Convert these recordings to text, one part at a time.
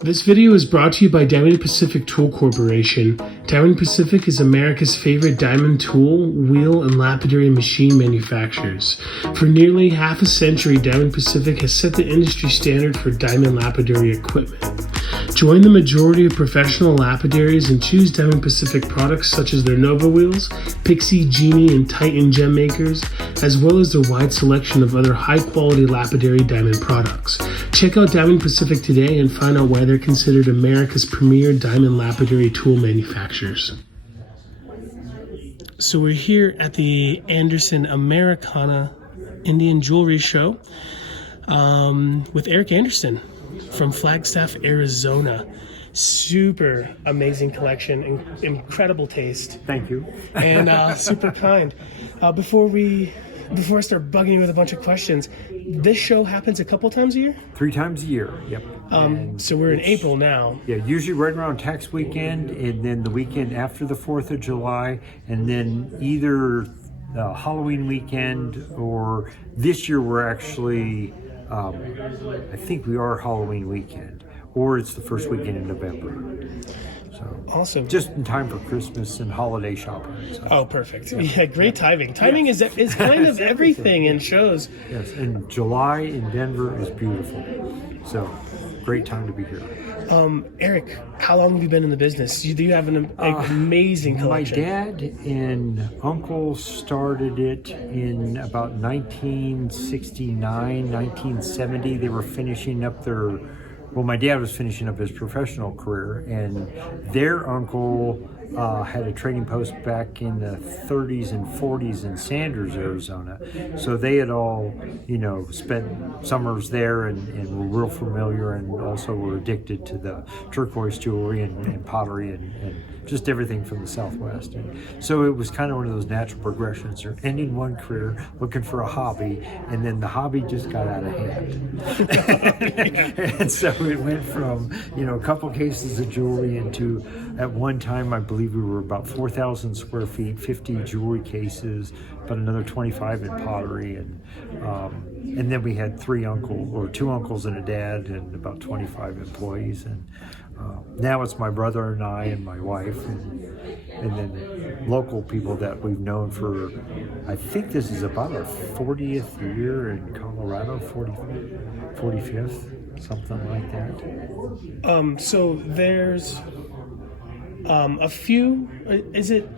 This video is brought to you by Diamond Pacific Tool Corporation. Diamond Pacific is America's favorite diamond tool, wheel, and lapidary machine manufacturers. For nearly half a century, Diamond Pacific has set the industry standard for diamond lapidary equipment. Join the majority of professional lapidaries and choose Diamond Pacific products such as their Nova wheels, Pixie, Genie, and Titan gem makers, as well as their wide selection of other high-quality lapidary diamond products. Check out Diamond Pacific today and find out why they're considered America's premier diamond lapidary tool manufacturers. So we're here at the Anderson Americana Indian Jewelry Show with Eric Anderson from Flagstaff, Arizona. Super amazing collection, incredible taste. Thank you. And super kind. Before I start bugging you with a bunch of questions, this show happens a couple times a year? 3 times a year, yep. So we're in April now. Yeah, usually right around tax weekend, and then the weekend after the 4th of July, and then either Halloween weekend, or this year we're actually, I think we are Halloween weekend, or it's the first weekend in November. So Awesome. Just in time for Christmas and holiday shopping. So. Oh, perfect. Yeah, great timing. Timing is kind of everything in shows. Yes, and July in Denver is beautiful. So, great time to be here. Eric, how long have you been in the business? You have an amazing collection. My dad and uncle started it in about 1969, 1970. They were finishing up my dad was finishing up his professional career, and their uncle had a trading post back in the 30s and 40s in Sanders, Arizona. So they had all, spent summers there and were real familiar, and also were addicted to the turquoise jewelry and pottery and just everything from the Southwest. And so it was kind of one of those natural progressions. They're ending one career, looking for a hobby, and then the hobby just got out of hand. And so it went from, a couple cases of jewelry into, at one time, I believe we were about 4,000 square feet, 50 jewelry cases, but another 25 in pottery, and then we had 2 uncles and a dad, and about 25 employees, and now it's my brother and I and my wife, and then local people that we've known for, I think this is about our 40th year in Colorado, 45th, something like that. So there's a few. Is it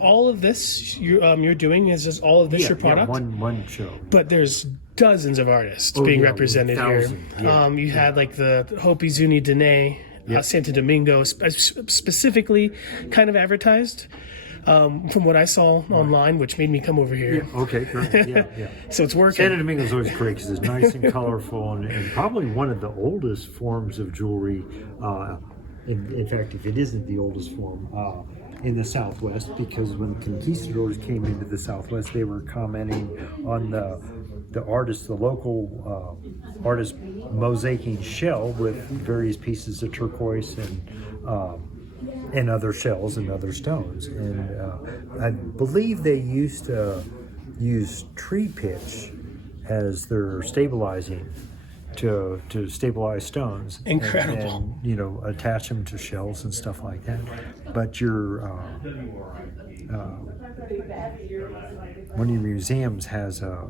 all of this you're doing? Is this all of this your product? Yeah, one show. But there's dozens of artists being represented here. Yeah. You had like the Hopi, Zuni, Dene, Santo Domingo, specifically kind of advertised. From what I saw online, which made me come over here. Yeah, okay, great. Yeah. So it's working. Santo Domingo is always great because it's nice and colorful, and probably one of the oldest forms of jewelry. In fact, if it isn't the oldest form in the Southwest, because when conquistadors came into the Southwest, they were commenting on the local artist mosaicing shell with various pieces of turquoise and other shells and other stones. And I believe they used to use tree pitch as their stabilizing to stabilize stones. Incredible. And attach them to shells and stuff like that. But one of your museums has a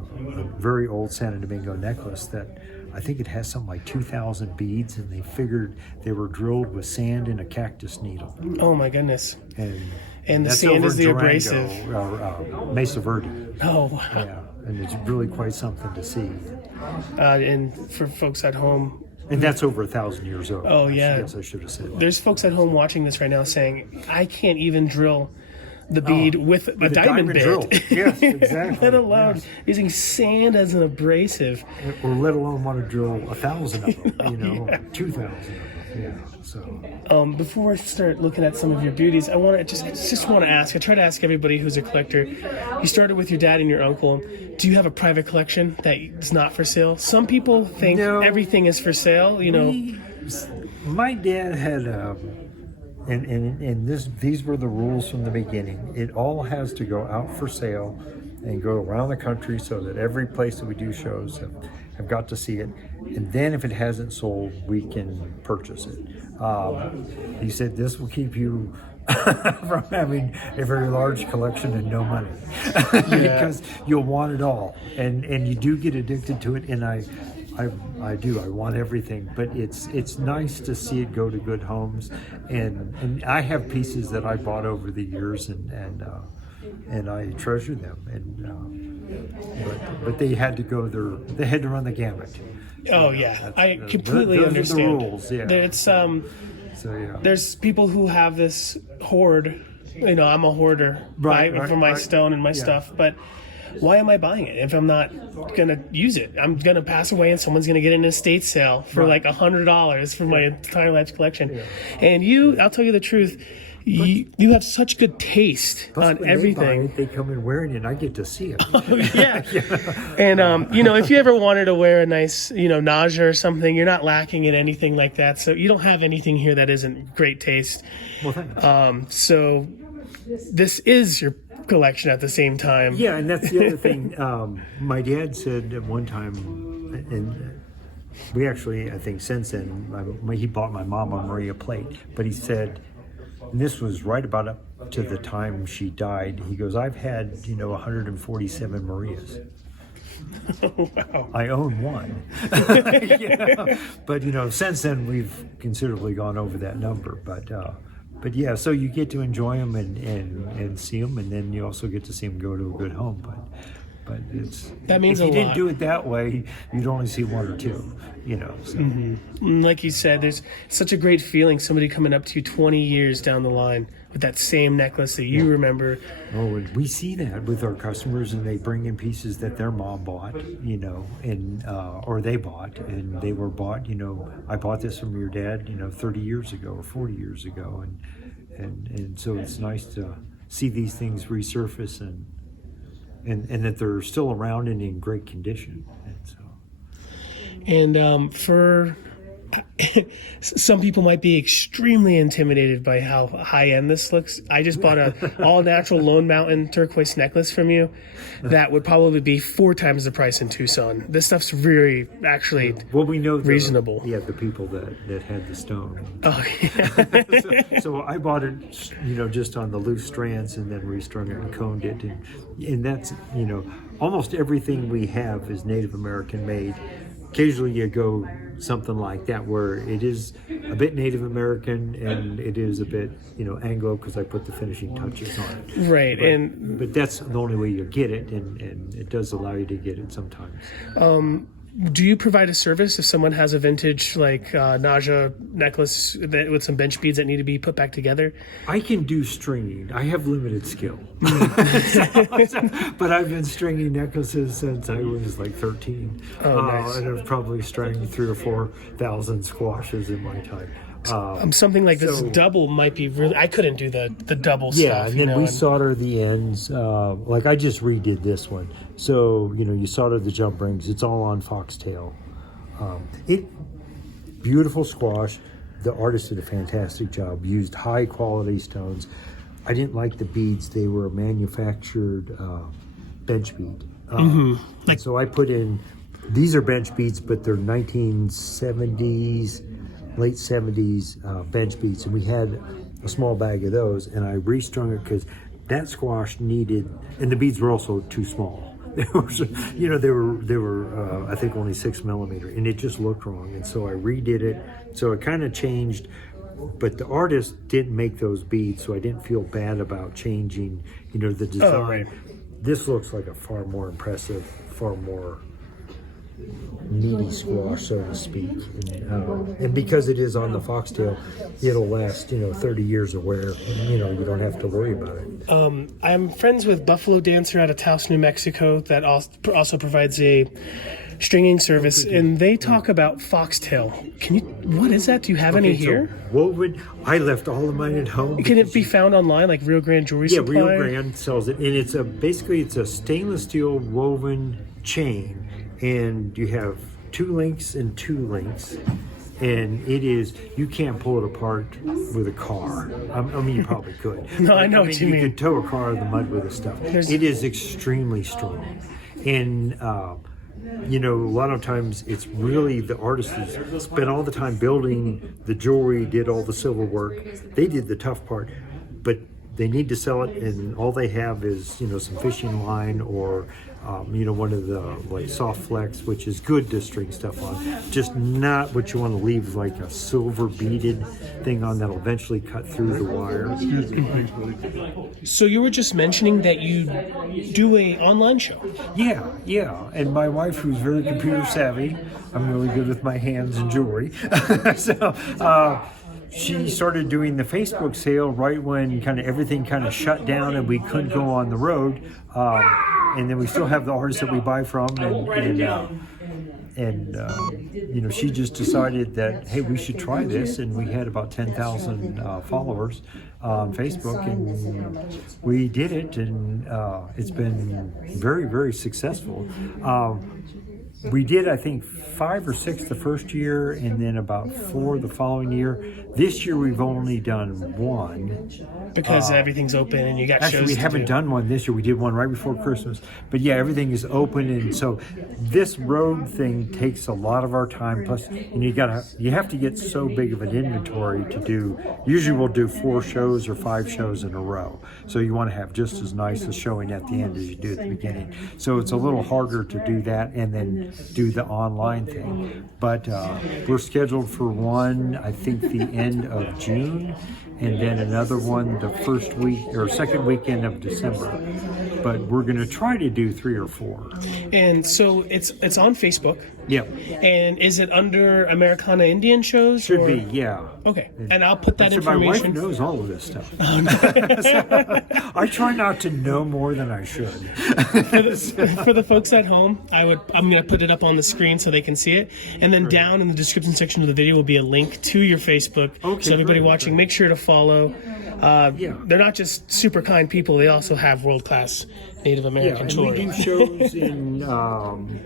very old Santo Domingo necklace that I think it has something like 2,000 beads, and they figured they were drilled with sand and a cactus needle. Oh my goodness. And the that's sand over is in the Durango, abrasive. Mesa Verde. Oh wow. Yeah, and it's really quite something to see. And for folks at home, and that's over 1,000 years old. Oh yeah. Yes, I should have said that. There's folks at home watching this right now saying, I can't even drill the bead with a diamond bit. drill. Yes, exactly. Let alone using sand as an abrasive. Or let alone want to drill 1,000 of them, 2,000 of them. Yeah. So. Before I start looking at some of your beauties, I just want to ask. I try to ask everybody who's a collector. You started with your dad and your uncle. Do you have a private collection that is not for sale? Some people think everything is for sale. My dad had. And these were the rules from the beginning. It all has to go out for sale and go around the country so that every place that we do shows have got to see it. And then if it hasn't sold, we can purchase it. He said this will keep you from having a very large collection and no money. Because you'll want it all. And you do get addicted to it, and I do. I want everything, but it's nice to see it go to good homes, and I have pieces that I bought over the years, and I treasure them, but they had to go there. They had to run the gamut. Oh yeah, I completely understand. Those are the rules. Yeah, it's There's people who have this hoard. I'm a hoarder for my stone and my stuff, but. Why am I buying it if I'm not going to use it? I'm going to pass away and someone's going to get an estate sale for like $100 for my entire life collection. Yeah. And I'll tell you the truth, you have such good taste on everything. They come in wearing it and I get to see it. Oh, yeah. And, if you ever wanted to wear a nice, nausea or something, you're not lacking in anything like that. So you don't have anything here that isn't great taste. Well, thanks. So this is your collection at the same time. Yeah, and that's the other thing. My dad said at one time, and we actually, I think since then, he bought my mom a Maria plate, but he said, and this was right about up to the time she died, he goes, I've had, 147 Marias. Wow. I own one. But, since then, we've considerably gone over that number, But yeah, so you get to enjoy them and see them, and then you also get to see them go to a good home. But that means if you a didn't lot. do it that way, you'd only see one or two. So. Mm-hmm. Like you said, there's such a great feeling. Somebody coming up to you 20 years down the line with that same necklace that you remember. Oh, we see that with our customers, and they bring in pieces that their mom bought, and or they bought, and they were bought. I bought this from your dad, 30 years ago or 40 years ago, and so it's nice to see these things resurface and that they're still around and in great condition. And for some people might be extremely intimidated by how high-end this looks. I just bought a all-natural Lone Mountain turquoise necklace from you that would probably be 4 times the price in Tucson. This stuff's really, actually we know reasonable. The people that had the stone. Oh, yeah. so I bought it, just on the loose strands and then restrung it and coned it. And that's, almost everything we have is Native American made. Occasionally you go something like that where it is a bit Native American and it is a bit, Anglo because I put the finishing touches on it. Right. But that's the only way you get it, and it does allow you to get it sometimes. Do you provide a service if someone has a vintage Naja necklace with some bench beads that need to be put back together? I can do stringing. I have limited skill. But I've been stringing necklaces since I was like 13. Oh, nice. And I've probably strung 3,000 or 4,000 squashes in my time. Something like this double might be really. I couldn't do the double stuff. Yeah, and then we solder the ends. Like I just redid this one. So you solder the jump rings. It's all on foxtail. Beautiful squash. The artist did a fantastic job. Used high quality stones. I didn't like the beads. They were a manufactured bench bead. So I put in these are bench beads, but they're 1970s, late 70s bench beads. And we had a small bag of those, and I restrung it because that squash needed, and the beads were also too small. They were, they were I think only 6 millimeter, and it just looked wrong. And so I redid it. So it kind of changed, but the artist didn't make those beads, so I didn't feel bad about changing, the design. Oh, right. This looks like a far more impressive, far more meaty squash, so to speak. And because it is on the foxtail, it'll last, 30 years of wear. You don't have to worry about it. I'm friends with Buffalo Dancer out of Taos, New Mexico, that also provides a stringing service, and they talk about foxtail. What is that? Do you have any here? So woven, I left all of mine at home. Can it be found online, like Rio Grande Jewelry Supply? Yeah, Rio Grande sells it, and it's basically a stainless steel woven chain, and you have 2 links and 2 links, and you can't pull it apart with a car. I mean, you probably could. No, I know what you mean. You could tow a car in the mud with this stuff. It is extremely strong, and a lot of times it's really the artists who spent all the time building the jewelry, did all the silver work. They did the tough part, but they need to sell it, and all they have is some fishing line or one of the soft flex, which is good to string stuff on, just not what you want to leave like a silver beaded thing on that'll eventually cut through the wire. So you were just mentioning that you do a online show. Yeah, and my wife, who's very computer savvy, I'm really good with my hands and jewelry, so she started doing the Facebook sale right when everything shut down and we couldn't go on the road. And then we still have the artists that we buy from, and she just decided that, hey, we should try this, and we had about 10,000 followers on Facebook, and we did it, and it's been very, very successful. We did, I think, 5 or 6 the first year, and then about 4 the following year. This year we've only done 1. Because everything's open and you got shows to do. Actually, we haven't done one this year. We did one right before Christmas. But yeah, everything is open, and so this road thing takes a lot of our time. Plus, and you have to get so big of an inventory to do. Usually we'll do 4 shows or 5 shows in a row. So you want to have just as nice a showing at the end as you do at the beginning. So it's a little harder to do that and then do the online thing. But we're scheduled for one, I think, the end of June, and then another one the first week or second weekend of December. But we're going to try to do 3 or 4. And so it's on Facebook. Yeah. And is it under Americana Indian shows? Should be, yeah. Okay. And I'll put that information. My wife knows all of this stuff. So, I try not to know more than I should. For the folks at home, I'm going to put it up on the screen so they can see it. And then down in the description section of the video will be a link to your Facebook. Okay, so everybody watching, make sure to follow. They're not just super kind people. They also have world-class Native American tours. We do shows in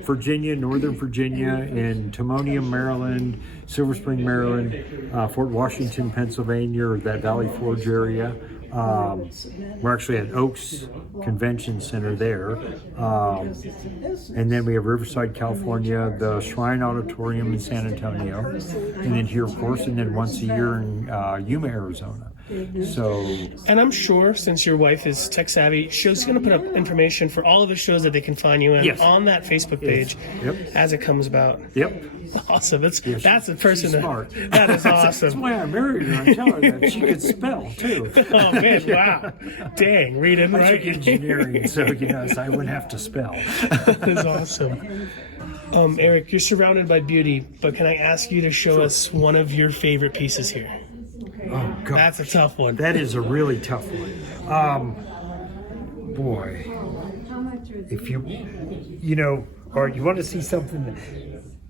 Virginia, Northern Virginia, in Timonium, Maryland, Silver Spring, Maryland, Fort Washington, Pennsylvania, or that Valley Forge area. We're actually at Oaks Convention Center there. And then we have Riverside, California, the Shrine Auditorium in San Antonio, and then here, of course, and then once a year in Yuma, Arizona. And I'm sure, since your wife is tech savvy, she's going to put up information for all of the shows that they can find you in on that Facebook page as it comes about. Yep. Awesome. That's a person. She's smart. That is awesome. That's why I married her. I tell her that she could spell too. Oh man! Wow. Dang. Reading I took engineering, so I wouldn't have to spell. That is awesome. Eric, you're surrounded by beauty, but can I ask you to show us one of your favorite pieces here? Oh, God. That's a tough one. That is a really tough one. Boy. If you or you want to see something,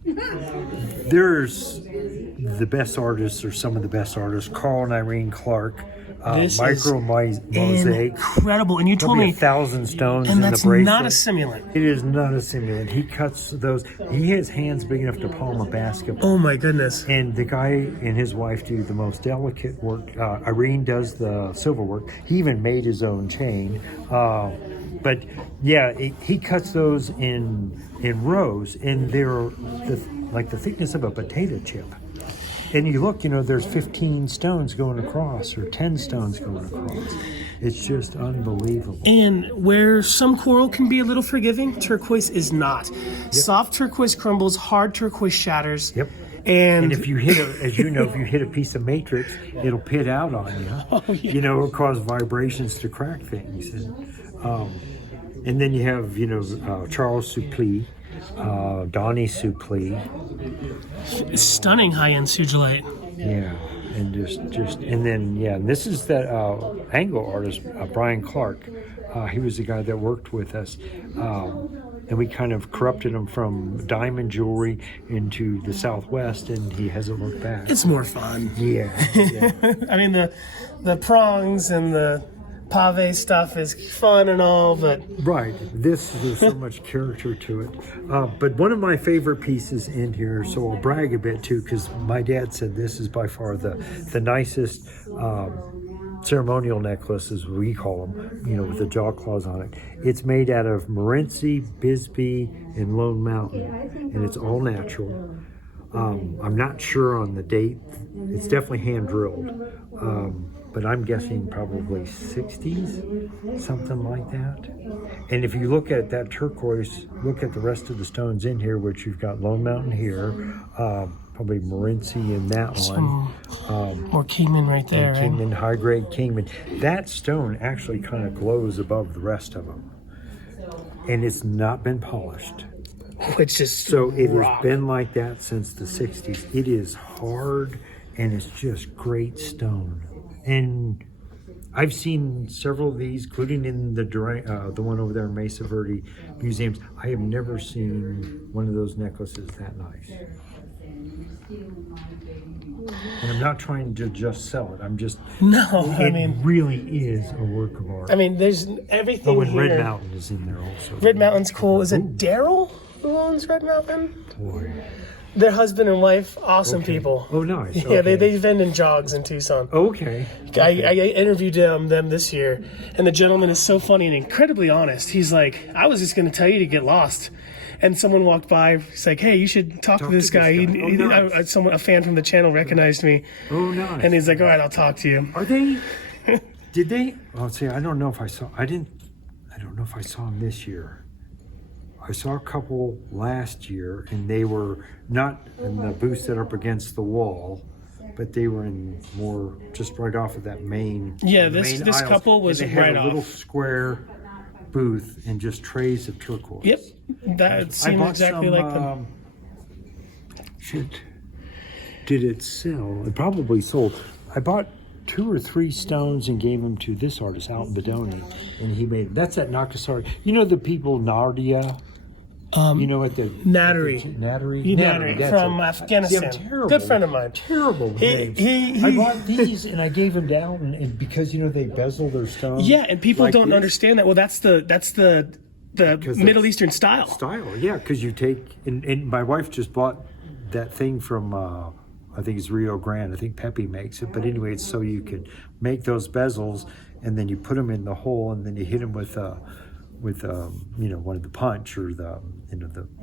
there's the best artists, or some of the best artists, Carl and Irene Clark. Micro mosaic, incredible. And you told me 1,000 stones and in that's the bracelet. Not a simulant. It is not a simulant. He cuts those. He has hands big enough to palm a basketball. Oh my goodness! And the guy and his wife do the most delicate work. Irene does the silver work. He even made his own chain. But yeah, he cuts those in rows, and they're like the thickness of a potato chip. And you look, there's 15 stones going across or 10 stones going across. It's just unbelievable. And where some coral can be a little forgiving, turquoise is not. Yep. Soft turquoise crumbles, hard turquoise shatters. Yep. And if you hit if you hit a piece of matrix, it'll pit out on you. Oh, yeah. It'll cause vibrations to crack things. And then you have, Charles Suplee, Donnie Suplee. Stunning high-end Sugilite. Yeah, and and this is that Anglo artist, Brian Clark. He was the guy that worked with us. And we kind of corrupted him from diamond jewelry into the Southwest, and he hasn't looked back. It's more fun. Yeah. I mean, the prongs and the pave stuff is fun and all, but... Right. There's so much character to it. But one of my favorite pieces in here, so I'll brag a bit too, because my dad said this is by far the nicest ceremonial necklace, as we call them, with the jaw claws on it. It's made out of Morenci, Bisbee, and Lone Mountain, and it's all natural. I'm not sure on the date. It's definitely hand drilled, but I'm guessing probably 60s, something like that. And if you look at that turquoise, look at the rest of the stones in here, which you've got Lone Mountain here, probably Morenci in that one. More Kingman right there. Kingman, high-grade Kingman. That stone actually kind of glows above the rest of them. And it's not been polished. Which is so it has been like that since the 60s. It is hard, and it's just great stone. And I've seen several of these, including in the one over there in Mesa Verde Museums. I have never seen one of those necklaces that nice. And I'm not trying to just sell it. I'm just... No, it really is a work of art. I mean, there's everything Oh, and here. Red Mountain is in there also. Red Mountain's cool. Is it Daryl who owns Red Mountain? Boy. Their husband and wife, awesome people. Oh, nice. Yeah, Okay. they vend in jogs in Tucson. Okay. I interviewed them this year, and the gentleman is so funny and incredibly honest. He's like, I was just going to tell you to get lost. And someone walked by. He's like, "Hey, you should talk to this guy." A fan from the channel recognized me. Oh, nice. And he's like, "All right, I'll talk to you." Are they? Did they? Well, see, I don't know if I saw. I don't know if I saw them this year. I saw a couple last year, and they were not in the booth set up against the wall, but they were in more just right off of that main. Yeah, this this couple was and they had right a little off. Square booth and just trays of turquoise. Yep, that seemed exactly like them. Did it sell? It probably sold. I bought 2 or 3 stones and gave them to this artist out in Bedoni, and he made. That's at Nakasari. The people Nardia. At the Natari from Afghanistan. See, terrible, good friend of mine. Terrible names. I bought these and I gave them down, and because they bezel their stones. Yeah, and people like don't this. understand that. Well, that's the Middle Eastern style. Yeah, because you take and my wife just bought that thing from I think it's Rio Grande. I think Pepe makes it, but anyway, it's so you can make those bezels, and then you put them in the hole, and then you hit them with one of the punch or the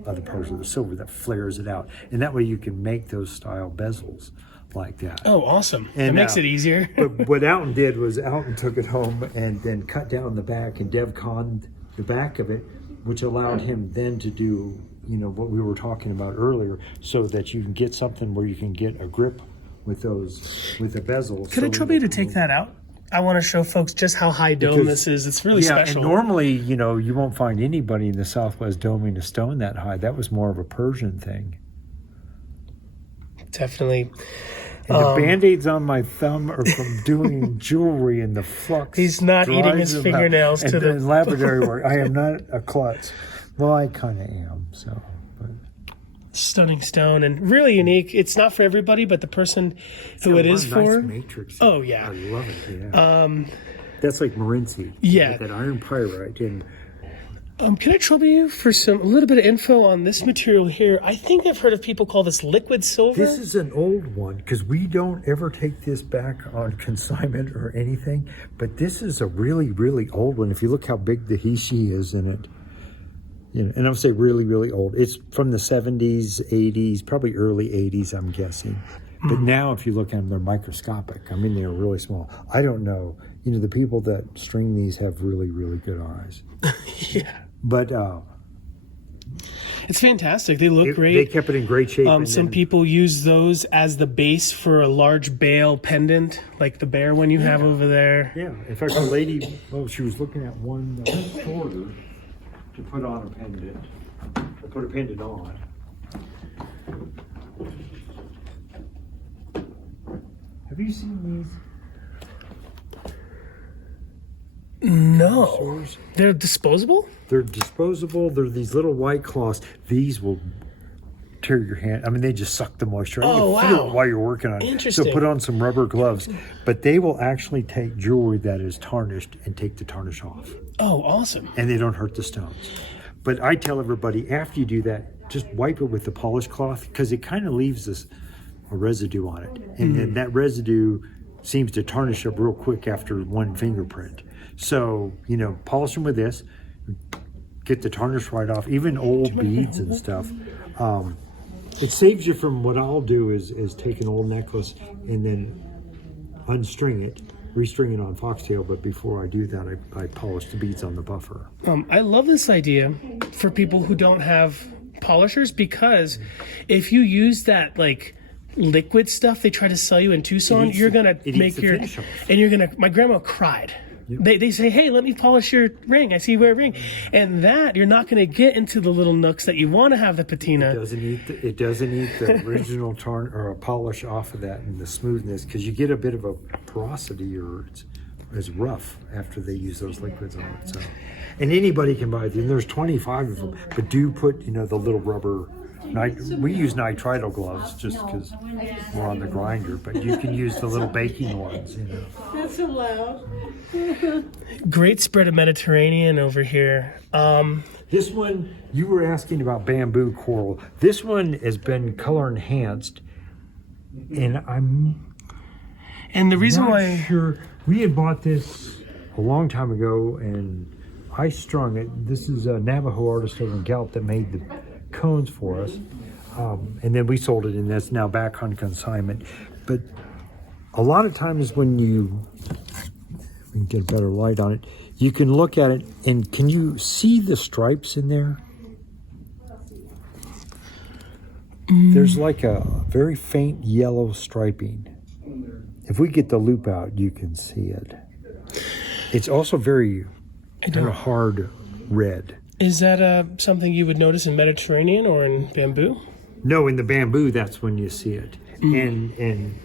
other parts of the silver that flares it out, and that way you can make those style bezels like that. Oh, awesome! And, it makes it easier. But what Alton did was Alton took it home and then cut down the back and DevConned the back of it, which allowed him then to do what we were talking about earlier, so that you can get something where you can get a grip with the bezels. Could I trouble you to take that out? I want to show folks just how high dome this is. It's really special. And normally, you won't find anybody in the Southwest doming a stone that high. That was more of a Persian thing. Definitely. And the Band-Aids on my thumb are from doing jewelry and the flux. He's not eating his fingernails to the lapidary work. I am not a klutz. Well, I kind of am, so. But. Stunning stone and really unique. It's not for everybody, but the person who it is for. Nice matrix. Oh yeah, I love it. Yeah. That's like Morenci. Yeah, that iron pyrite, and Can I trouble you for a little bit of info on this material here? I think I've heard of people call this liquid silver. This is an old one because we don't ever take this back on consignment or anything. But this is a really, really old one. If you look how big the hishi is in it, you know, and I'll say really, really old. It's from the 70s, 80s, probably early 80s, I'm guessing. But now if you look at them, they're microscopic. I mean, they're really small. I don't know. You know, the people that string these have really, really good eyes. Yeah. But it's fantastic. They look great. They kept it in great shape. Some people use those as the base for a large bale pendant, like the bear one you have over there. Yeah. In fact, a lady, she was looking at one that was shorter to put on a pendant, to put a pendant on. Have you seen these? No. They're disposable? They're disposable. They're these little white cloths. These will tear your hand. I mean, they just suck the moisture. Oh, you feel wow. it while you're working on it. Interesting. So put on some rubber gloves. But they will actually take jewelry that is tarnished and take the tarnish off. Oh, awesome. And they don't hurt the stones. But I tell everybody, after you do that, just wipe it with the polish cloth because it kind of leaves a residue on it. And then that residue seems to tarnish up real quick after one fingerprint. So, you know, polish them with this, get the tarnish right off, even old beads and stuff. It saves you from what I'll do is take an old necklace and then unstring it, restring it on foxtail. But before I do that, I polish the beads on the buffer. I love this idea for people who don't have polishers because if you use that like liquid stuff they try to sell you in Tucson, you're gonna make your and you're gonna. My grandma cried. Yep. They say, hey, let me polish your ring. I see you wear a ring. And that, you're not going to get into the little nooks that you want to have the patina. It doesn't eat the original or a polish off of that and the smoothness because you get a bit of a porosity or it's rough after they use those liquids on it. So, and anybody can buy them. There's 25 of them, but do put, you know, the little rubber. We use nitrile gloves just because we're on the grinder, but you can use the little baking ones, you know. That's so loud. Great spread of Mediterranean over here. This one, you were asking about bamboo coral. This one has been color enhanced, and the reason not why sure. We had bought this a long time ago, and I strung it. This is a Navajo artist over in Gallup that made the cones for us, and then we sold it, and that's now back on consignment. But a lot of times when you can get a better light on it, you can look at it, and can you see the stripes in there? There's like a very faint yellow striping. If we get the loop out, you can see it. It's also very kind of hard red. Is that something you would notice in Mediterranean or in bamboo? No, in the bamboo, that's when you see it. And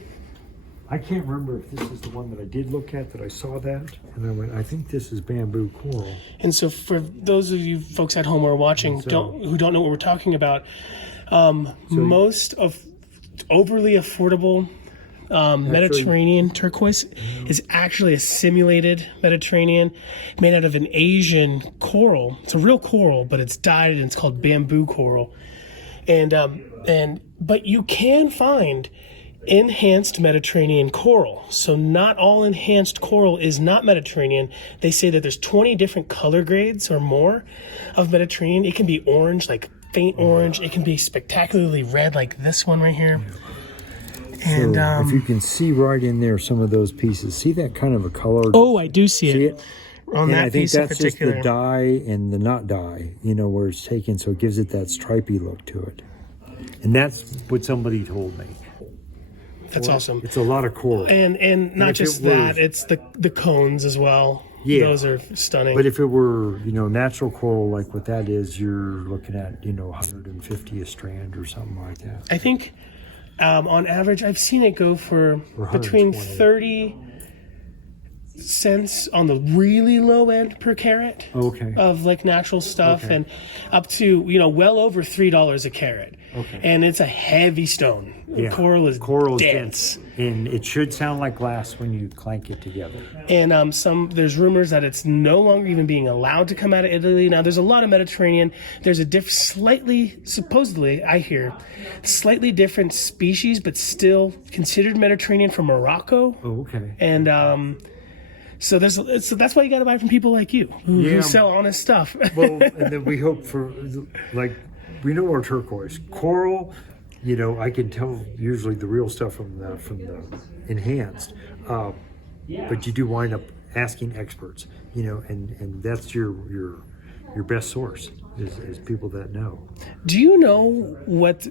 I can't remember if this is the one that I did look at, that I saw that. And I went, I think this is bamboo coral. And so for those of you folks at home who are watching who don't know what we're talking about, most of overly affordable Mediterranean turquoise is actually a simulated Mediterranean made out of an Asian coral. It's a real coral, but it's dyed and it's called bamboo coral. But you can find enhanced Mediterranean coral. So not all enhanced coral is not Mediterranean. They say that there's 20 different color grades or more of Mediterranean. It can be orange, like faint orange. It can be spectacularly red, like this one right here. And so if you can see right in there some of those pieces, see that kind of a color? Oh, I do see it. On and that I think piece in that's particular. just the dye and the not dye, you know, where it's taken, so it gives it that stripy look to it. And that's what somebody told me. That's awesome. It's a lot of coral. And not just that, it's the cones as well. Yeah. Those are stunning. But if it were, you know, natural coral like what that is, you're looking at, you know, 150 a strand or something like that. I think on average, I've seen it go for between 30 cents on the really low end per carat of like natural stuff, and up to, you know, well over $3 a carat. Okay. And it's a heavy stone. Yeah. Coral is dense. And it should sound like glass when you clank it together. And there's rumors that it's no longer even being allowed to come out of Italy. Now, there's a lot of Mediterranean. There's a supposedly, I hear, slightly different species, but still considered Mediterranean from Morocco. Oh, okay. And so that's why you got to buy from people like you who sell honest stuff. Well, and then we hope for, like, we know our turquoise. Coral, you know, I can tell usually the real stuff from the enhanced. But you do wind up asking experts, you know, and that's your best source is people that know. Do you know what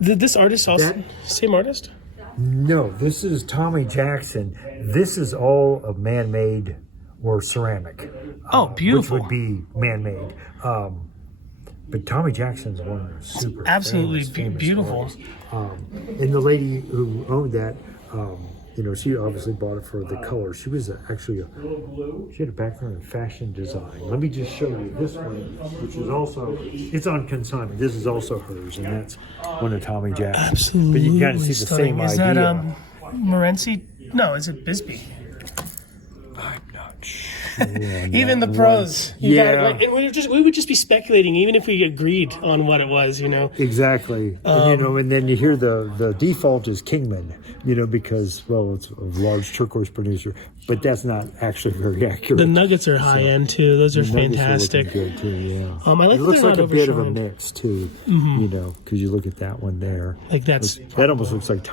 this artist also same artist? No, this is Tommy Jackson. This is all of man-made or ceramic. Oh, beautiful. Which would be man-made. But Tommy Jackson's one super absolutely famous beautiful. And the lady who owned that, you know, she obviously bought it for the color. She was she had a background in fashion design. Let me just show you this one, which is also, it's on consignment. This is also hers, and that's one of Tommy Jackson's. Absolutely. But you kind of see the same is idea. That Morenci? No, is it Bisbee? I'm not sure. Even the pros. And we would just be speculating, even if we agreed on what it was, you know. Exactly. And, you know, and then you hear the default is Kingman, you know, because, well, it's a large turquoise producer, but that's not actually very accurate. The nuggets are high end too. Those are fantastic. Are good too, yeah. I like it looks like a bit of a overshined. Mix too, you know, because you look at that one there. Like that almost looks like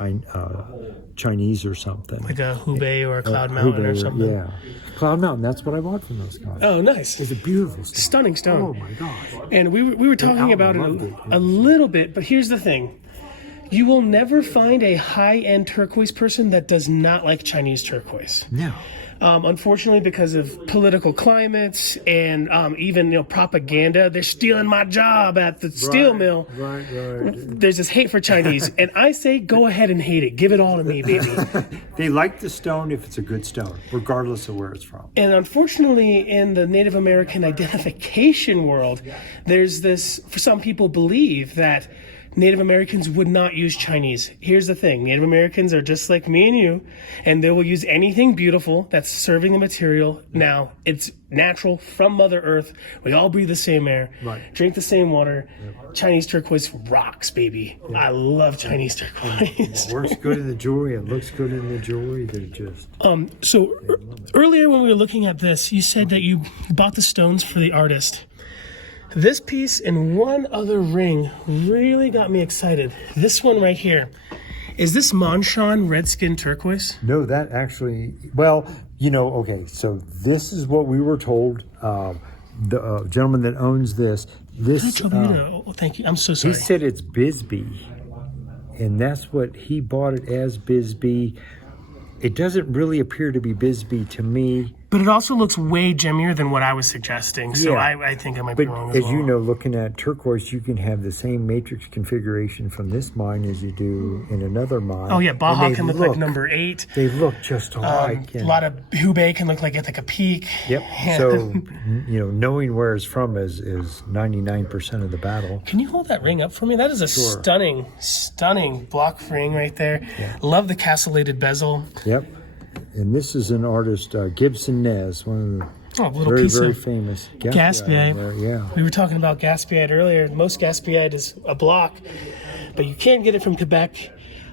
Chinese or something. Like a Hubei or a Cloud Mountain or something. Yeah. Cloud Mountain, that's what I bought from those guys. Oh, nice. It's a beautiful stone. Stunning stone. Oh my gosh. And we were talking about it a little bit, but here's the thing. You will never find a high-end turquoise person that does not like Chinese turquoise. No. Unfortunately, because of political climates and even propaganda, they're stealing my job at the steel mill. Right. There's this hate for Chinese, and I say, go ahead and hate it. Give it all to me, baby. They like the stone if it's a good stone, regardless of where it's from. And unfortunately, in the Native American identification world, there's this, for some people believe that Native Americans would not use Chinese. Here's the thing. Native Americans are just like me and you, and they will use anything beautiful that's serving the material. Now, it's natural from Mother Earth. We all breathe the same air, drink the same water. Chinese turquoise rocks, baby. I love Chinese turquoise. It works good in the jewelry. It looks good in the jewelry. They're just... So earlier when we were looking at this, you said that you bought the stones for the artist. This piece and one other ring really got me excited. This one right here. Is this Manshan Redskin Turquoise? No, that actually, well, you know, okay, so this is what we were told. The gentleman that owns this, thank you. I'm so sorry. He said it's Bisbee, and that's what he bought it as, Bisbee. It doesn't really appear to be Bisbee to me. But it also looks way gemmier than what I was suggesting, so I think I might be wrong as well. As you know, looking at turquoise, you can have the same matrix configuration from this mine as you do in another mine. Oh yeah, Baja can look like number 8. They look just alike. A lot of Hubei can look like a peak. Yep. Yeah. So, you know, knowing where it's from is 99% of the battle. Can you hold that ring up for me? That is a stunning block ring right there. Yeah. Love the castellated bezel. Yep. And this is an artist, Gibson Nez, one of the very famous gaspiite. Yeah. We were talking about gaspiite earlier. Most gaspiite is a block, but you can't get it from Quebec.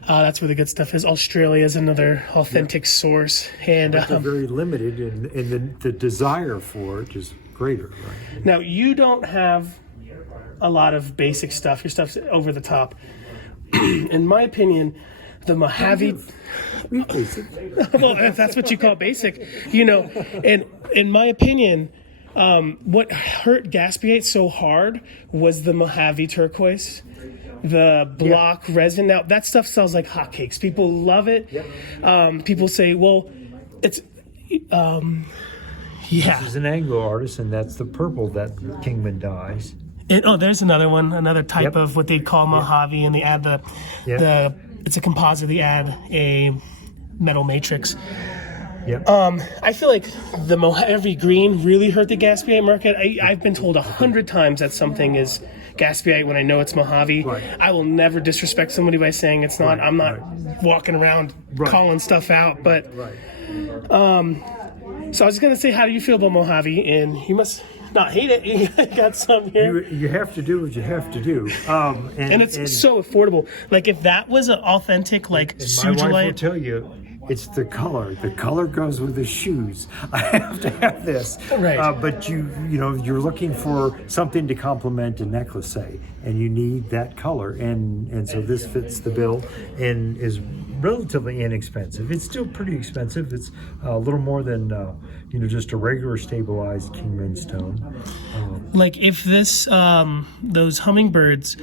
That's where the good stuff is. Australia is another authentic source. And they're very limited, and the desire for it is greater. Right? Now, you don't have a lot of basic stuff. Your stuff's over the top. In my opinion, the Mojave... Well, if that's what you call basic, you know, and in my opinion, what hurt gaspiite so hard was the Mojave turquoise, the block resin. Now, that stuff sells like hotcakes. People love it. People say, well, it's... This is an Anglo artist, and that's the purple that Kingman dyes. There's another one, another type of what they'd call Mojave, and they add the it's a composite. They add a metal matrix. Yep. I feel like the Mojave green really hurt the gaspiite market. I've been told 100 times that something is gaspiite when I know it's Mojave. Right. I will never disrespect somebody by saying it's not. Right, I'm not walking around calling stuff out. But so I was going to say, how do you feel about Mojave? And you must not hate it. You got some here. You have to do what you have to do. And it's so affordable. Like if that was an authentic like my wife will Sugilite. tell you, it's the color. The color goes with the shoes. I have to have this. Right. But you're looking for something to complement a necklace, say, and you need that color, and so this fits the bill and is relatively inexpensive. It's still pretty expensive. It's a little more than just a regular stabilized Kingman stone. Like if this those hummingbirds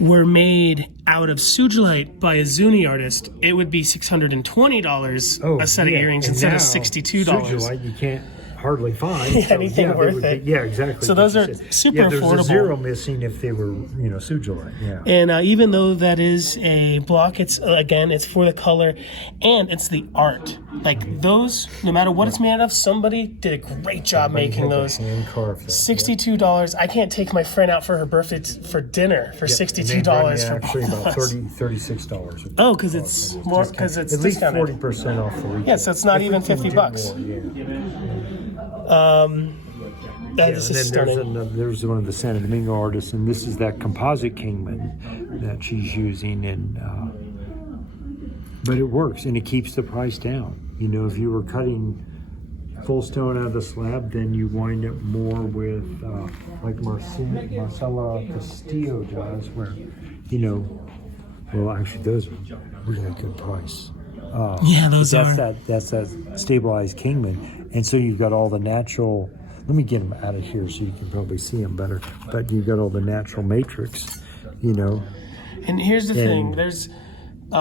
were made out of Sugilite by a Zuni artist, it would be $620 a set of earrings and instead now, of $62. Sugilite, you can't hardly find anything worth it. Yeah, exactly. So those are super there's affordable. A zero missing if they were Sugilite. Yeah. And even though that is a block, it's for the color and it's the art. Like those, no matter what it's made out of, somebody did a great job making those. $62. I can't take my friend out for her birthday for dinner for $62 for actually about $36. Oh, because it's more because it's at least discounted. 40% off the retail. Yeah, so it's not even $50. That is just stunning. There's one of the Santo Domingo artists, and this is that composite Kingman that she's using, and but it works and it keeps the price down. If you were cutting full stone out of the slab, then you wind up more with like Marcella Castillo does, where well, actually those are really good price. Those are. That's that stabilized Kingman. And so you've got all the natural, let me get them out of here so you can probably see them better, but you've got all the natural matrix, And here's the thing, there's,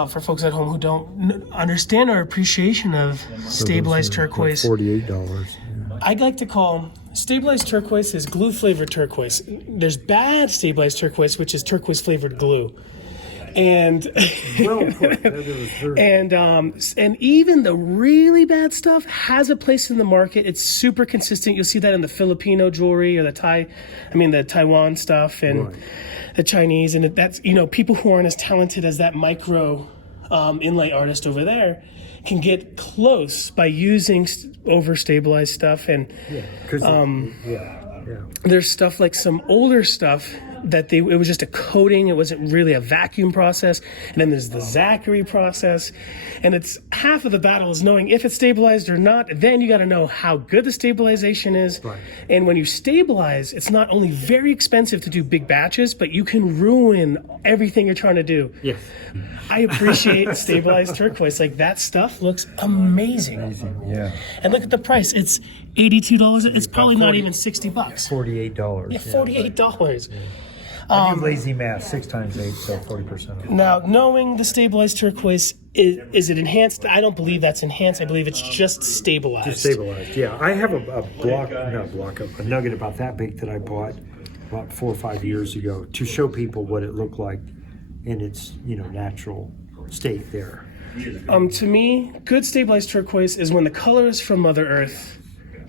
for folks at home who don't understand our appreciation of stabilized turquoise. $48. Yeah. I'd like to call stabilized turquoise is glue-flavored turquoise. There's bad stabilized turquoise, which is turquoise-flavored glue. And and even the really bad stuff has a place in the market. It's super consistent. You'll see that in the Filipino jewelry or the Taiwan stuff and the Chinese, and that's people who aren't as talented as that micro inlay artist over there can get close by using over stabilized stuff. And there's stuff like some older stuff that it was just a coating. It wasn't really a vacuum process. And then there's the Zachary process. And it's half of the battle is knowing if it's stabilized or not. Then you got to know how good the stabilization is. Right. And when you stabilize, it's not only very expensive to do big batches, but you can ruin everything you're trying to do. Yes. I appreciate stabilized turquoise. Like that stuff looks amazing. Yeah. And look at the price. It's $82. It's probably not even $60. $48. Yeah, $48. Yeah. I do lazy math, 6 times 8, so 40%. Now, knowing the stabilized turquoise, is it enhanced? I don't believe that's enhanced. I believe it's just stabilized. Just stabilized, yeah. I have a nugget about that big that I bought about 4 or 5 years ago to show people what it looked like in its natural state there. To me, good stabilized turquoise is when the color is from Mother Earth,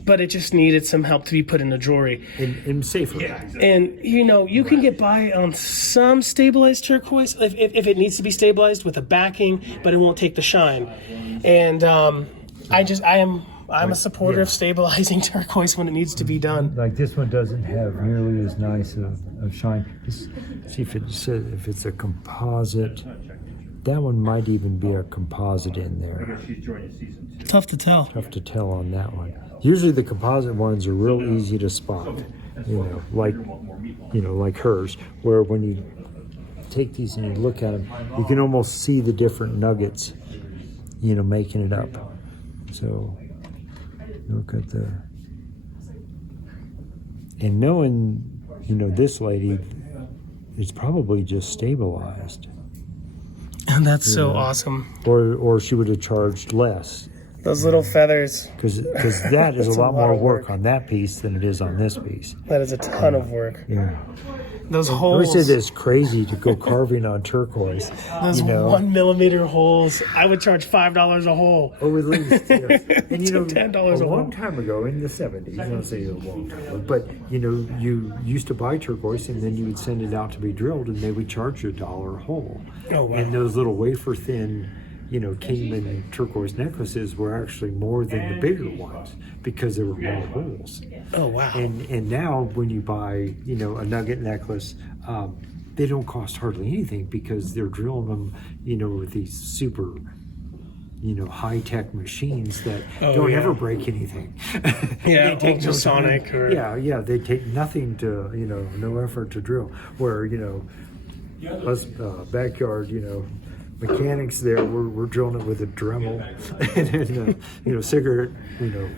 but it just needed some help to be put in a jewelry. And safer. Yeah. And, you can get by on some stabilized turquoise if it needs to be stabilized with a backing, but it won't take the shine. And I'm a supporter of stabilizing turquoise when it needs to be done. Like this one doesn't have nearly as nice of shine. Just see if it's a composite. That one might even be a composite in there. Tough to tell. Tough to tell on that one. Usually the composite ones are real easy to spot, like hers, where when you take these and you look at them, you can almost see the different nuggets, making it up. So look at and knowing, this lady is probably just stabilized. And that's so awesome. Or she would have charged less. Those little feathers. Because that is a lot more work on that piece than it is on this piece. That is a ton of work. Yeah. Those I holes. always say that it's crazy to go carving on turquoise. Those you know? 1 millimeter holes. I would charge $5 a hole. Oh, at least. Yeah. And you know, $10 a a long hole. time ago in the 70s, I don't say a long time ago, but you know, you used to buy turquoise and then you would send it out to be drilled and they would charge you $1 a hole. Oh, wow. And those little wafer thin, you know, Kingman turquoise necklaces were actually more than the bigger ones because there were more holes. Oh, wow. And now when you buy, you know, a nugget necklace, they don't cost hardly anything because they're drilling them, you know, with these super, you know, high-tech machines that don't ever break anything. Yeah, they take ultrasonic or... Yeah, they take nothing to, you know, no effort to drill. Where, you know, us backyard, you know, mechanics there, we're drilling it with a Dremel and you know, cigarette, you know,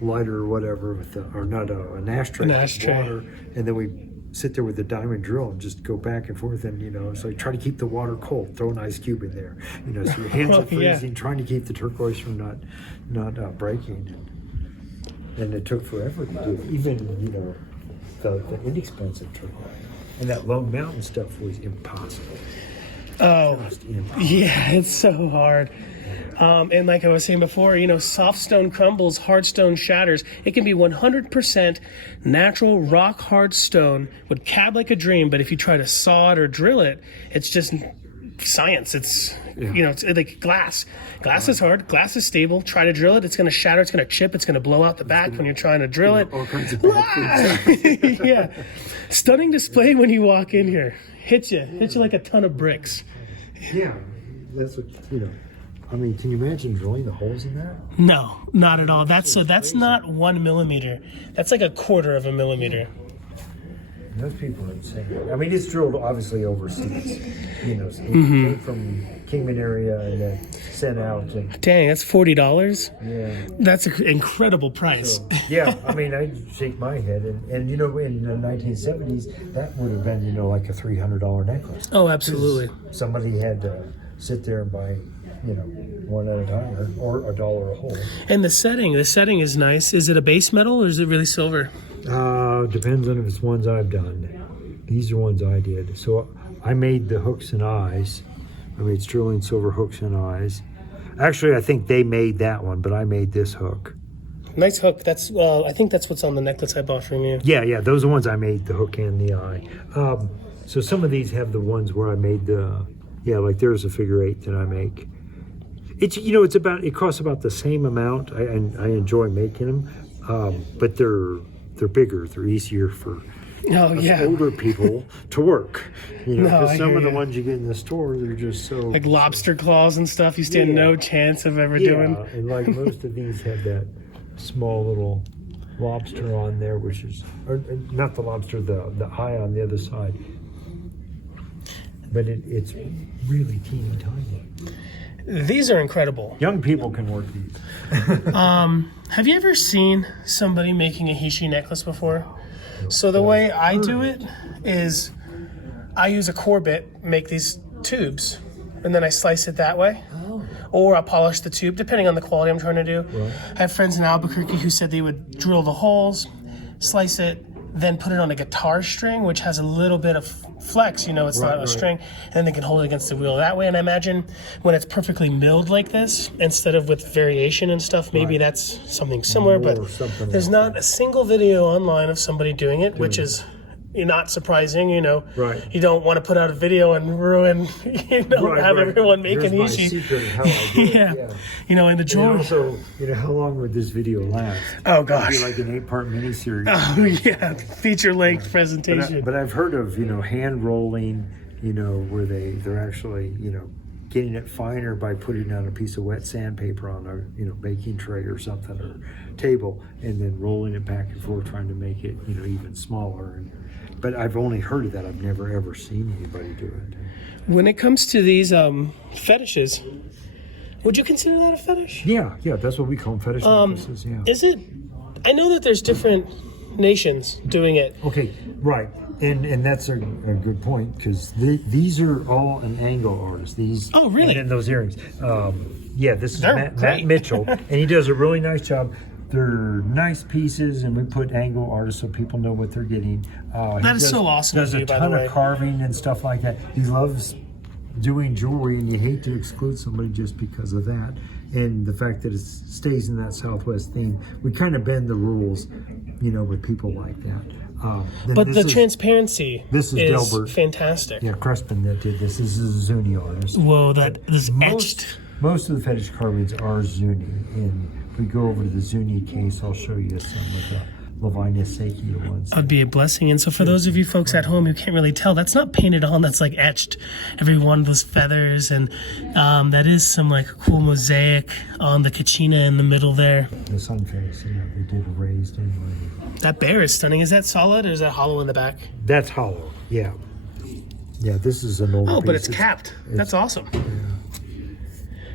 lighter or whatever with or not an ashtray, water, and then we sit there with the diamond drill and just go back and forth, and you know, so try to keep the water cold, throw an ice cube in there, you know, so your hands are freezing, trying to keep the turquoise from not breaking, and it took forever to do it. Even, you know, the inexpensive turquoise and that Lone Mountain stuff was impossible. Oh, yeah, it's so hard. And like I was saying before, you know, soft stone crumbles, hard stone shatters. It can be 100% natural rock hard stone, would cab like a dream, but if you try to saw it or drill it, it's just science. It's, you know, it's like glass. Glass is hard. Glass is stable. Try to drill it. It's going to shatter. It's going to chip. It's going to blow out the back when you're trying to drill it. All kinds of bad things. Yeah. Stunning display when you walk in here. Hits you like a ton of bricks. Yeah, that's what, you know. I mean, can you imagine drilling the holes in that? No, not at all. That's not 1 millimeter. That's like a quarter of a millimeter. Those people are insane. I mean, it's drilled obviously overseas. You know, it came from Kingman area and then sent out. And, dang, that's $40. Yeah, that's an incredible price. So, yeah, I mean, I shake my head, and you know, in the 1970s, that would have been, you know, like a $300 necklace. Oh, absolutely. Somebody had to sit there and buy, you know, one at a time or $1 a hole. And the setting is nice. Is it a base metal or is it really silver? Depends on if it's ones I've done. These are ones I did. So I made the hooks and eyes. I made sterling silver hooks and eyes. Actually, I think they made that one, but I made this hook. Nice hook. That's I think that's what's on the necklace I bought from you. Yeah, those are the ones I made, the hook and the eye. So some of these have the ones where I made the, like there's a figure 8 that I make. It's, you know, it costs about the same amount. I enjoy making them, but they're bigger. They're easier for older people to work. You know, because some of the ones you get in the store, they're just so like lobster claws and stuff. You stand no chance of ever doing. Yeah, and like most of these have that small little lobster on there, which is, or not the lobster, the eye on the other side. But it's really teeny tiny. These are incredible. Young people can work these. Have you ever seen somebody making a Hishi necklace before? So the way I do it is I use a core bit, make these tubes, and then I slice it that way. Or I'll polish the tube, depending on the quality I'm trying to do. Right. I have friends in Albuquerque who said they would drill the holes, slice it, then put it on a guitar string, which has a little bit of flex, you know, it's not a string, and then they can hold it against the wheel that way. And I imagine when it's perfectly milled like this, instead of with variation and stuff, maybe that's something similar, but there's not a single video online of somebody doing it, which is not surprising, you know. Right. You don't want to put out a video and ruin, you know, have everyone making Hishi. Secret of how I do it. Yeah. You know, in the drawer. Also, you know, how long would this video last? Oh gosh. It'd be like an 8-part miniseries. Oh yeah, feature-length presentation. But I've heard of, you know, hand rolling, you know, where they're actually, you know, getting it finer by putting down a piece of wet sandpaper on a, you know, baking tray or something, or table, and then rolling it back and forth, trying to make it, you know, even smaller. But I've only heard of that. I've never ever seen anybody do it. When it comes to these fetishes, would you consider that a fetish? Yeah, that's what we call them, fetish necklaces. Yeah. Is it? I know that there's different nations doing it. Okay, right, and that's a good point, because these are all an angle artist. These. Oh, really? And those earrings. This is Matt Mitchell, and he does a really nice job. they're nice pieces, and we put angle artists so people know what they're getting. That is so awesome. Does a ton of carving and stuff like that. He loves doing jewelry, and you hate to exclude somebody just because of that. And the fact that it stays in that Southwest theme, we kind of bend the rules, with people like that. But the transparency is Delbert. Fantastic. Yeah, Crespin that did this. This is a Zuni artist. Whoa, that is etched. Most of the fetish carvings are Zuni, and if we go over to the Zuni case, I'll show you some of the Lavina Seiki ones. That'd be a blessing. And so for those of you folks at home who can't really tell, that's not painted on, that's like etched, every one of those feathers. And that is some like cool mosaic on the kachina in the middle there. The sun face, they did a raised anyway. That bear is stunning. Is that solid or is that hollow in the back? That's hollow, yeah. Yeah, this is an older piece. But it's capped. That's awesome. Yeah.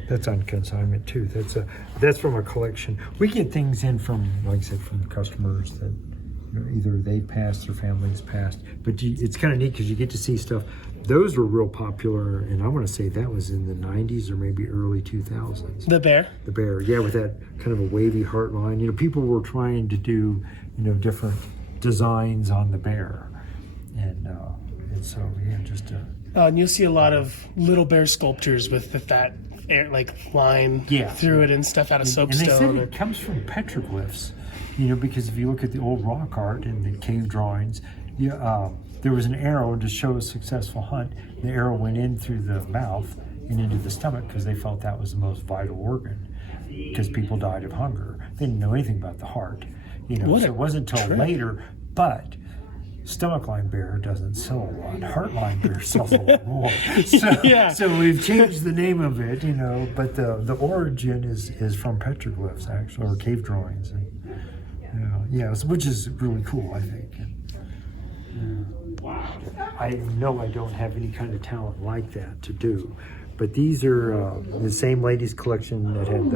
That's on consignment too. That's from a collection. We get things in from, like I said, from customers that either they passed or families passed. But it's kind of neat because you get to see stuff. Those were real popular, and I want to say that was in the 90s or maybe early 2000s. The bear? The bear, yeah, with that kind of a wavy heart line. People were trying to do, different designs on the bear. And so, yeah, just... and you'll see a lot of little bear sculptures with that line through it and stuff out of soapstone. And they said it comes from petroglyphs, because if you look at the old rock art and the cave drawings, there was an arrow to show a successful hunt. The arrow went in through the mouth and into the stomach because they felt that was the most vital organ, because people died of hunger. They didn't know anything about the heart, so it wasn't until later, but stomach line bear doesn't sell a lot. Heart line bear sells a lot more. So we've changed the name of it, but the origin is from petroglyphs, actually, or cave drawings. And, which is really cool, I think. And, I know I don't have any kind of talent like that to do, but these are the same ladies' collection that had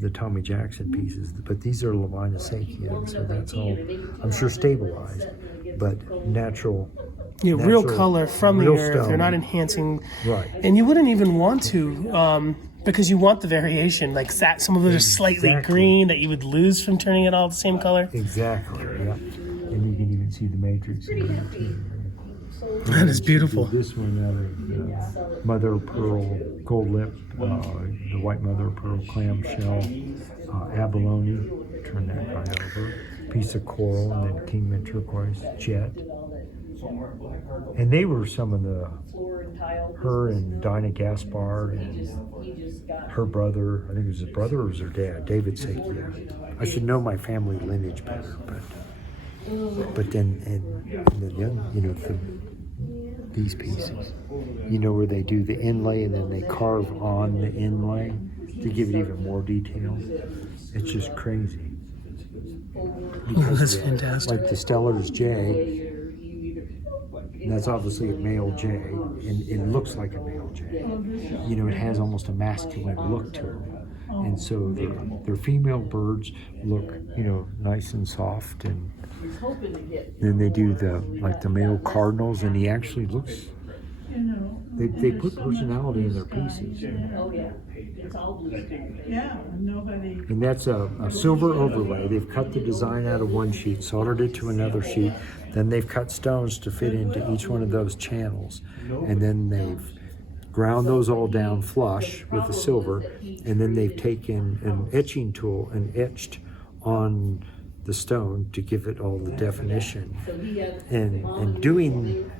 the Tommy Jackson pieces, but these are Lavina Seiki, so that's all, I'm sure, stabilized, but natural. Real color from the earth. Stone. They're not enhancing. Right. And you wouldn't even want to, because you want the variation. Like some of those are slightly green that you would lose from turning it all the same color. Exactly, yeah. And you can even see the matrix in there too. That is beautiful. This one out of mother of pearl, gold lip, the white mother of pearl clamshell, abalone, turn that guy over, piece of coral, and then Kingman turquoise, jet. And they were some of her and Dinah Gaspar and her brother, I think it was his brother or was her dad, David Seiki. I should know my family lineage better, but then, and the young, these pieces, where they do the inlay and then they carve on the inlay to give it even more detail. It's just crazy. That's fantastic. Like the Stellar's J, and that's obviously a male jay, and it looks like a male jay. It has almost a masculine look to it. And so their female birds look, nice and soft, and then they do the male cardinals, and he actually looks. They put personality in their pieces. And that's a silver overlay. They've cut the design out of one sheet, soldered it to another sheet. Then they've cut stones to fit into each one of those channels, and then they've ground those all down flush with the silver, and then they've taken an etching tool and etched on the stone to give it all the definition. And doing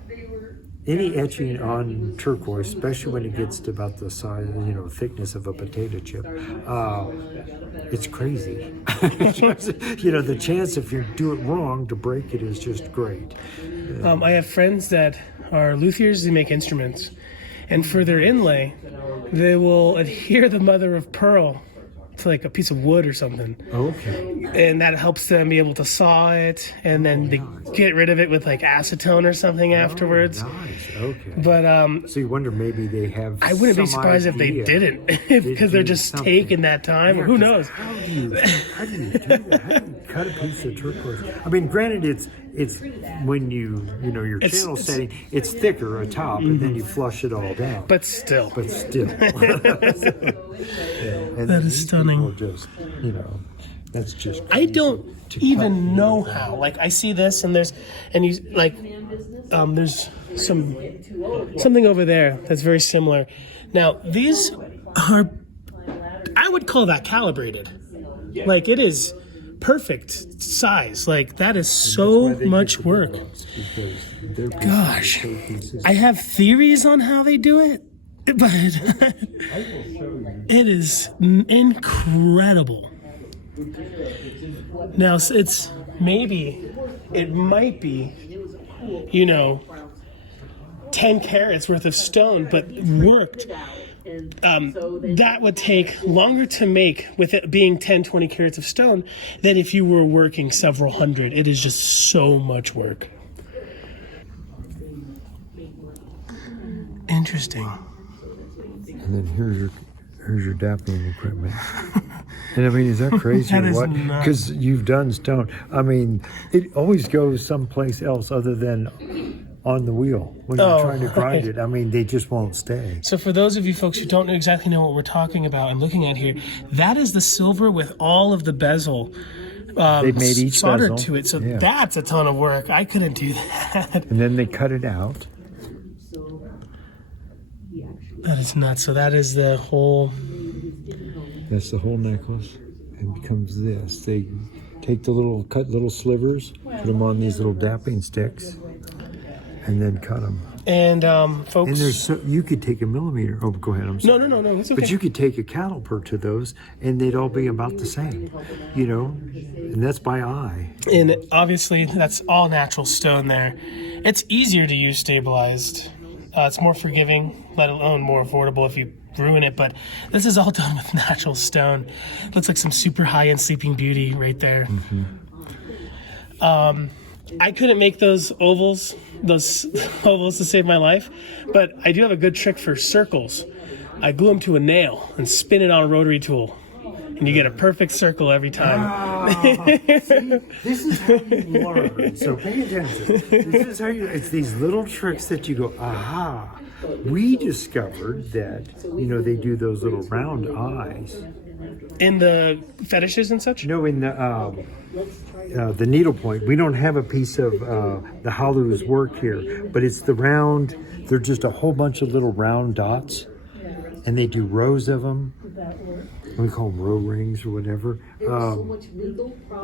any etching on turquoise, especially when it gets to about the size, thickness of a potato chip, it's crazy. The chance if you do it wrong to break it is just great. I have friends that are luthiers. They make instruments. And for their inlay, they will adhere the mother of pearl to like a piece of wood or something. Okay. And that helps them be able to saw it, and then they get rid of it with like acetone or something afterwards. Nice. Okay. But so you wonder maybe they have. I wouldn't be surprised if they didn't, because they're just taking that time. Yeah, who knows? How do you do that? How do you cut a piece of turquoise? I mean, granted, it's when your channel setting, it's thicker atop, and then you flush it all down. But still. Yeah, and that is stunning. Just That's just I crazy don't to even cut know needle. how. Like I see this, and there's something over there that's very similar. Now these are, I would call that calibrated. Like it is perfect size. Like that is so much work. Gosh, I have theories on how they do it, but it is incredible. Now it might be, 10 carats worth of stone, but worked. That would take longer to make with it being 10, 20 carats of stone than if you were working several hundred. It is just so much work. Interesting. And then here's your dappling equipment. And I mean, is that crazy That or is what? nuts. Because you've done stone. I mean, it always goes someplace else other than on the wheel when you're trying to grind it. I mean, they just won't stay. So for those of you folks who don't exactly know what we're talking about and looking at here, that is the silver with all of the bezel They made each soldered bezel. to it. So Yeah. that's a ton of work. I couldn't do that. And then they cut it out. That is nuts. So that is the whole... That's the whole necklace. It becomes this. They take the cut little slivers, put them on these little dapping sticks, and then cut them. And folks... And there's you could take a millimeter. Oh, go ahead. I'm sorry. No. It's okay. But you could take a caliper to those, and they'd all be about the same, and that's by eye. And obviously, that's all natural stone there. It's easier to use stabilized. It's more forgiving, let alone more affordable if you ruin it. But this is all done with natural stone. Looks like some super high-end Sleeping Beauty right there. Mm-hmm. I couldn't make those ovals to save my life, but I do have a good trick for circles. I glue them to a nail and spin it on a rotary tool, and you get a perfect circle every time. See, this is how you learn. So pay attention. This is how it's these little tricks that you go, aha. We discovered that, they do those little round eyes. In the fetishes and such? No, in the needlepoint. We don't have a piece of the Halu's work here, but it's the round. They're just a whole bunch of little round dots, and they do rows of them. We call them row rings or whatever.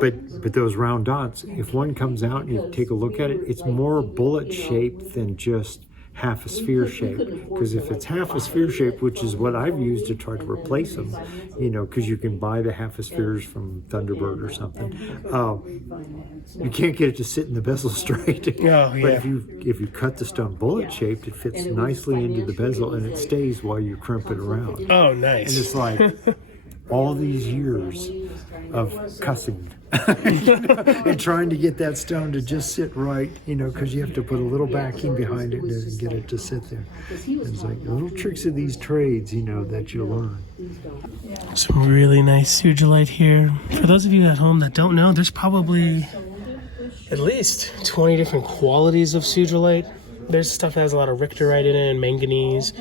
But those round dots, if one comes out and you take a look at it, it's more bullet shaped than just half a sphere shape. Because if it's half a sphere shape, which is what I've used to try to replace them, because you can buy the half a spheres from Thunderbird or something, you can't get it to sit in the bezel straight. Oh, yeah. But if you cut the stone bullet shaped, it fits nicely into the bezel and it stays while you crimp it around. Oh, nice. And it's like all these years of cussing and trying to get that stone to just sit right, because you have to put a little backing behind it and get it to sit there. And it's like little tricks of these trades, that you learn. Some really nice Sugilite here. For those of you at home that don't know, there's probably at least 20 different qualities of Sugilite. There's stuff that has a lot of Richterite in it and manganese.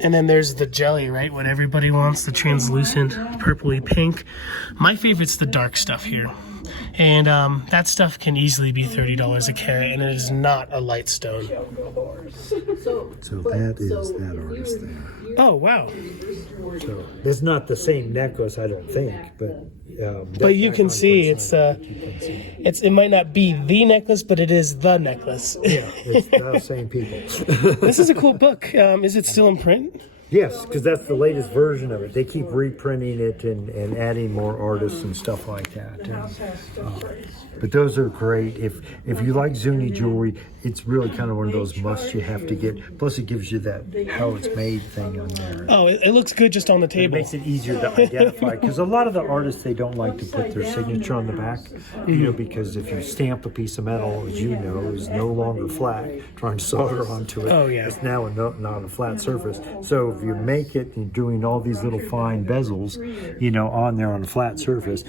And then there's the jelly, right? What everybody wants, the translucent purpley pink. My favorite's the dark stuff here. And that stuff can easily be $30 a carat, and it is not a light stone. So that is that artist there. Oh, wow. So it's not the same necklace, I don't think, but you can see it might not be the necklace, but it is the necklace. Yeah, it's the same people. This is a cool book. Is it still in print? Yes, because that's the latest version of it. They keep reprinting it and adding more artists and stuff like that. But those are great. If you like Zuni jewelry, it's really kind of one of those musts you have to get. Plus, it gives you that how it's made thing on there. Oh, it looks good just on the It table. makes it easier to identify because a lot of the artists, they don't like to put their signature on the back, because if you stamp a piece of metal, as you know, is no longer flat, trying to solder onto it, Oh, yeah. it's now not a flat surface. So if you make it and doing all these little fine bezels, on there on a flat surface,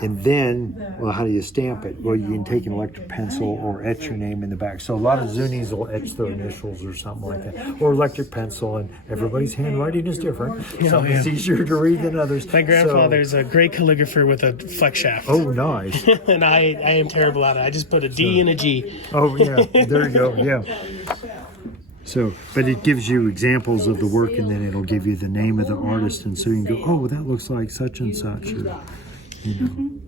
And then, well, how do you stamp it? Well, you can take an electric pencil or etch your name in the back. So a lot of Zunis will etch their initials or something like that, or electric pencil. And everybody's handwriting is different. Some is easier to read than others. My grandfather's a great calligrapher with a flex shaft. Oh, nice. And I am terrible at it. I just put a D and a G. Oh, yeah. There you go. Yeah. So, but it gives you examples of the work, and then it'll give you the name of the artist, and so you can go, oh, that looks like such and such, or, you know.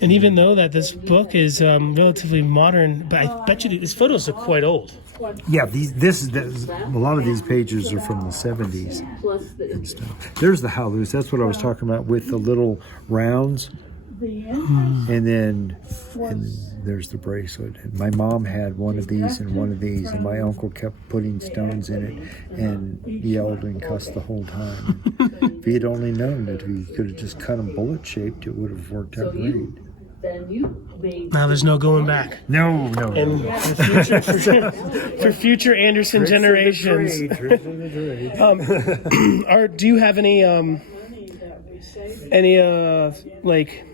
And even though that this book is relatively modern, but I bet you these photos are quite old. Yeah, a lot of these pages are from the 70s and stuff. There's the halus. That's what I was talking about with the little rounds. And then there's the bracelet. And my mom had one of these and one of these, and my uncle kept putting stones in it and yelled and cussed the whole time. If he had only known that he could have just cut them bullet shaped, it would have worked out great. Now there's no going back. No. And for future Anderson generations. Do you have any like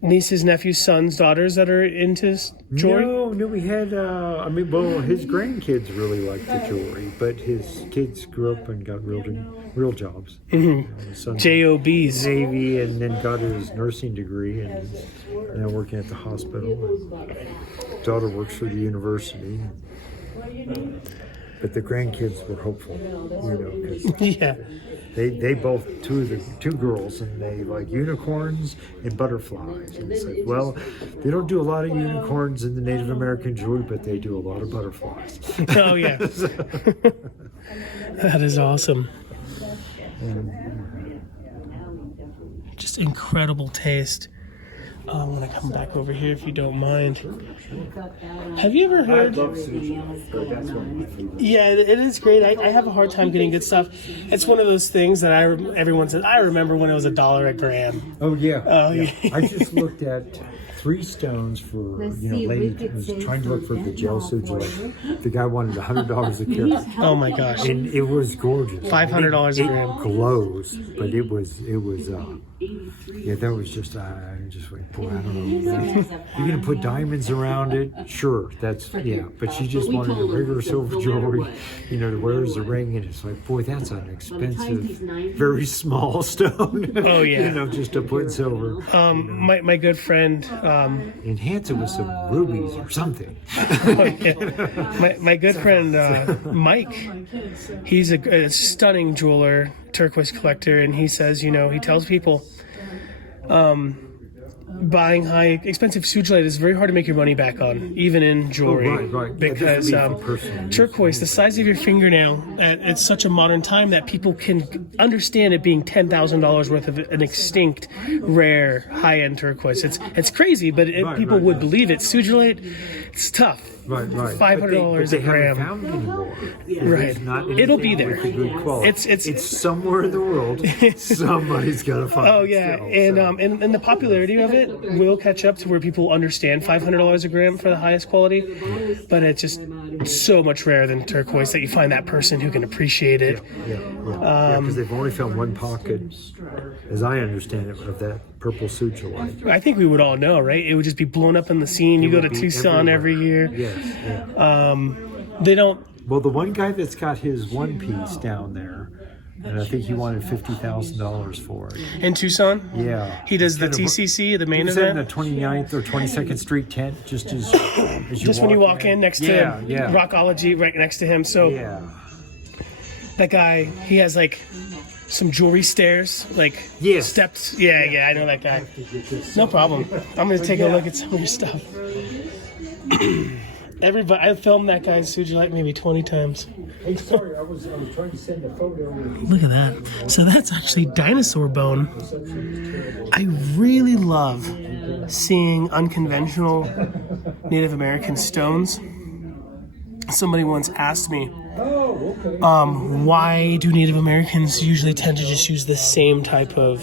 nieces, nephews, sons, daughters that are into jewelry? No, we had, his grandkids really liked the jewelry, but his kids grew up and got real jobs. Mm-hmm. JOBs. Navy, and then got his nursing degree, and is now working at the hospital. Daughter works for the university. But the grandkids were hopeful, because they both, two girls, and they like unicorns and butterflies. And it's like, well, they don't do a lot of unicorns in the Native American jewelry, but they do a lot of butterflies. Oh, yeah. That is awesome. Just incredible taste. I'm going to come back over here if you don't mind. Have you ever heard? Yeah, it is great. I have a hard time getting good stuff. It's one of those things that everyone says, I remember when it was $1 a gram. Oh, yeah. Oh, yeah. I just looked at 3 stones for, lady was trying to look for the gel sugilite. The guy wanted $100 a carat. Oh, my gosh. And it was gorgeous. $500 a gram. It glows, but it was that was just, I just went, boy, I don't know. You're going to put diamonds around it? Sure, but she just wanted a regular silver jewelry, to wear as a ring, and it's like, boy, that's an expensive, very small stone. Oh, yeah. Just to put silver. My good friend... enhance it with some rubies or something. My good friend, Mike, he's a stunning jeweler, turquoise collector, and he says, he tells people, buying high expensive sugilite is very hard to make your money back on, even in jewelry. Right. Because turquoise, the size of your fingernail, it's such a modern time that people can understand it being $10,000 worth of an extinct, rare, high-end turquoise. It's crazy, but people would believe it. Sugilite, it's tough. Right. $500 a gram. They haven't found anymore. Right. It'll be there. It's somewhere in the world. Somebody's got to find it. Oh, yeah. Still, and the popularity of it will catch up to where people understand $500 a gram for the highest quality. But it's just so much rarer than turquoise that you find that person who can appreciate it. Yeah, because they've only found one pocket, as I understand it, of that purple sugilite. I think we would all know, right? It would just be blown up in the scene. You go to Tucson every year. Yes. They don't. Well, the one guy that's got his one piece down there, and I think he wanted $50,000 for it. In Tucson? Yeah. He does the TCC, the main event? He was in the 29th or 22nd Street tent, just as just when you walk in next to Rockology, right next to him. So that guy, he has like some jewelry stairs, like steps. Yeah, I know that guy. No problem. I'm going to take a look at some of your stuff. I filmed that guy's Sugilite maybe 20 times. Hey, sorry, I was trying to send a photo. Look at that. So that's actually dinosaur bone. I really love seeing unconventional Native American stones. Somebody once asked me, why do Native Americans usually tend to just use the same type of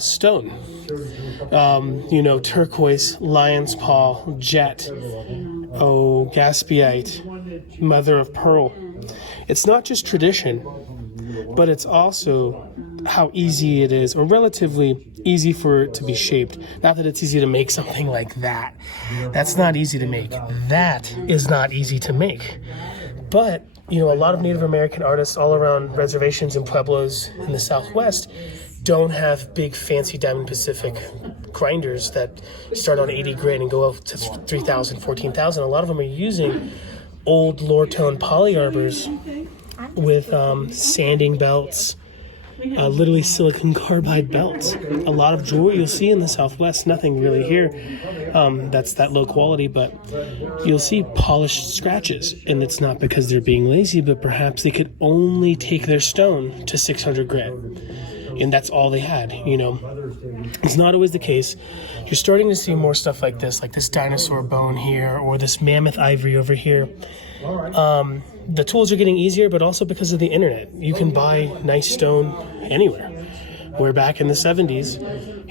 stone? Turquoise, lion's paw, jet, gaspiite, mother of pearl. It's not just tradition, but it's also how easy it is, or relatively easy for it to be shaped. Not that it's easy to make something like that. That's not easy to make. That is not easy to make. But, you know, a lot of Native American artists all around reservations and pueblos in the Southwest don't have big fancy Diamond Pacific grinders that start on 80 grit and go up to 3,000, 14,000. A lot of them are using old Lortone polyarbors with sanding belts, literally silicon carbide belts. A lot of jewelry you'll see in the Southwest, nothing really here that's that low quality, but you'll see polished scratches, and it's not because they're being lazy, but perhaps they could only take their stone to 600 grit, and that's all they had, you know. It's not always the case. You're starting to see more stuff like this dinosaur bone here, or this mammoth ivory over here. The tools are getting easier, but also because of the internet. You can buy nice stone anywhere. Where back in the 70s,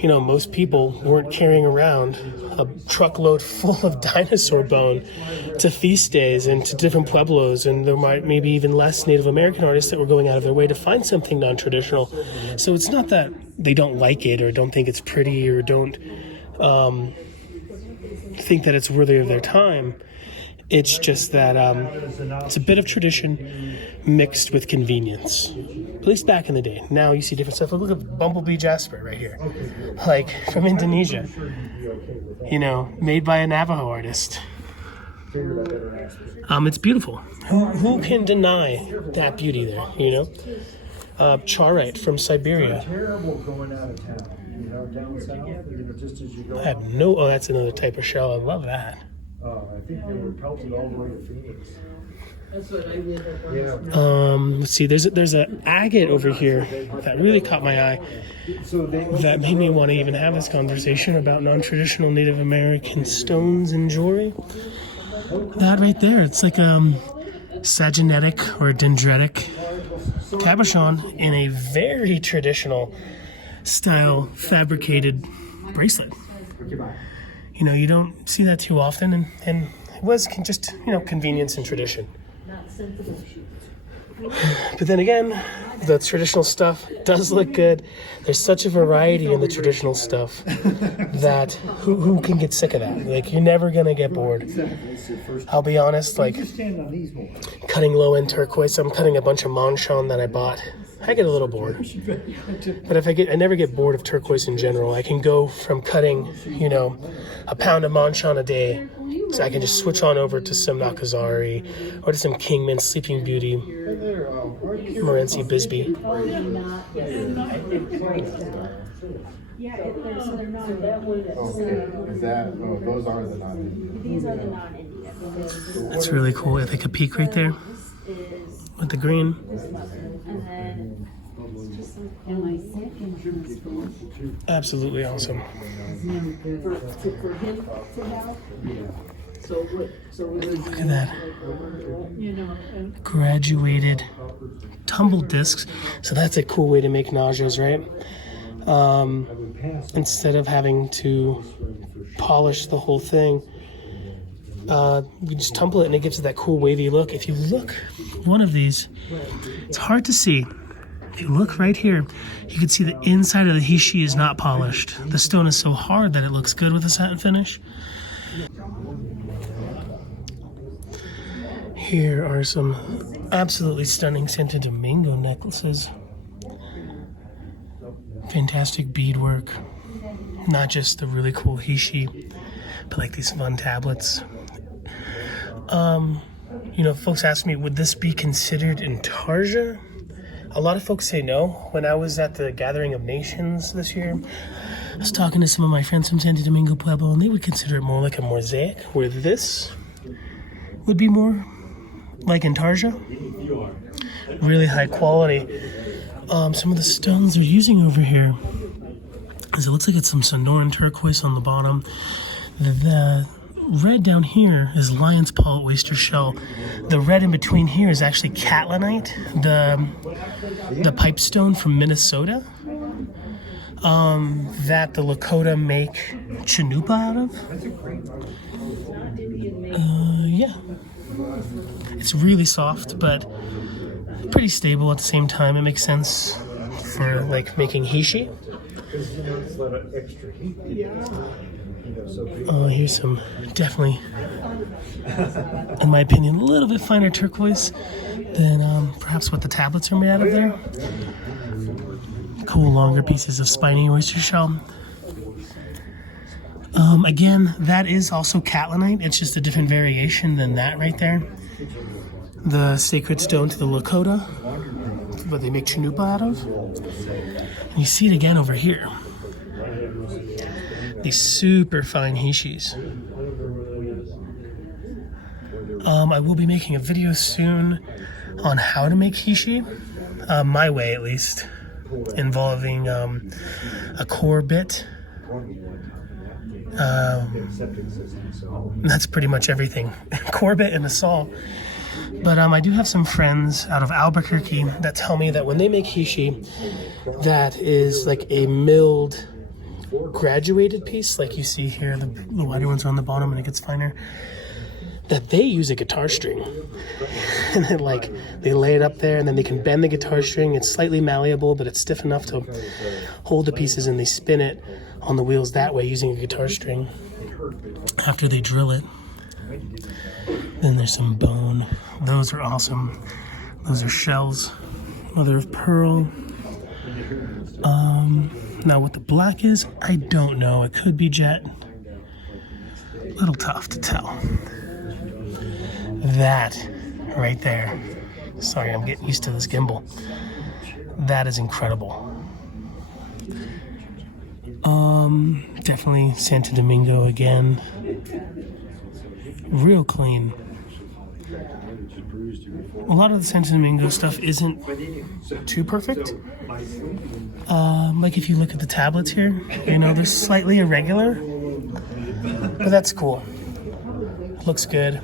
you know, most people weren't carrying around a truckload full of dinosaur bone to feast days and to different pueblos, and there might maybe even less Native American artists that were going out of their way to find something non-traditional. So it's not that they don't like it or don't think it's pretty or don't think that it's worthy of their time. It's just that it's a bit of tradition mixed with convenience. At least back in the day. Now you see different stuff. Look at Bumblebee Jasper right here. Like, from Indonesia. You know, made by a Navajo artist. It's beautiful. Who can deny that beauty there, you know? Charite from Siberia. I have no... Oh, that's another type of shell. I love that. I think they were pelted all the way to Phoenix. That's what I did. Let's see. There's an agate over here that really caught my eye. That made me want to even have this conversation about non-traditional Native American stones and jewelry. That right there, it's like saginetic or dendritic cabochon in a very traditional style fabricated bracelet. You know, you don't see that too often, and it was just, you know, convenience and tradition. But then again, the traditional stuff does look good. There's such a variety in the traditional stuff that who can get sick of that? Like, you're never going to get bored. I'll be honest, like, cutting low-end turquoise, I'm cutting a bunch of Manchon that I bought. I get a little bored. But I never get bored of turquoise in general. I can go from cutting, you know, a pound of Manchon a day, so I can just switch on over to some Nakazari or to some Kingman, Sleeping Beauty, Morenci, Bisbee. Those are the non-Indian. These are the non-Indian. That's really cool. I think a peak right there with the green. Absolutely awesome. Look at that. Graduated tumbled discs. So that's a cool way to make nausées, right? Instead of having to polish the whole thing, we just tumble it and it gives it that cool wavy look. If you look, one of these, it's hard to see. If you look right here, you can see the inside of the hishi is not polished. The stone is so hard that it looks good with a satin finish. Here are some absolutely stunning Santo Domingo necklaces. Fantastic beadwork. Not just the really cool hishi, but like these fun tablets. You know, folks ask me, would this be considered Intarsia? A lot of folks say no. When I was at the Gathering of Nations this year, I was talking to some of my friends from Santo Domingo Pueblo, and they would consider it more like a mosaic, where this would be more like Intarsia. Really high quality. Some of the stones they're using over here, is it looks like it's some Sonoran turquoise on the bottom. The red down here is lion's paw oyster shell. The red in between here is actually catlinite, the pipestone from Minnesota, that the Lakota make chanupa out of. Yeah. It's really soft, but pretty stable at the same time. It makes sense for like making hishi. Oh, here's some definitely, in my opinion, a little bit finer turquoise than perhaps what the tablets are made out of there. Cool longer pieces of spiny oyster shell. Again, that is also catlinite. It's just a different variation than that right there. The sacred stone to the Lakota, what they make chanupa out of. And you see it again over here. These super fine hishis. I will be making a video soon on how to make hishi, my way at least, involving a core bit. That's pretty much everything. Core bit and a saw. But I do have some friends out of Albuquerque that tell me that when they make hishi, that is like a milled graduated piece, like you see here, the wider ones are on the bottom and it gets finer, that they use a guitar string. And then like they lay it up there and then they can bend the guitar string. It's slightly malleable, but it's stiff enough to hold the pieces, and they spin it on the wheels that way using a guitar string after they drill it. Then there's some bone. Those are awesome. Those are shells, mother of pearl. Now what the black is, I don't know. It could be jet. A little tough to tell. That right there. Sorry, I'm getting used to this gimbal. That is incredible. Definitely Santo Domingo again. Real clean. A lot of the Santo Domingo stuff isn't too perfect. Like if you look at the tablets here, you know, they're slightly irregular, but that's cool. Looks good.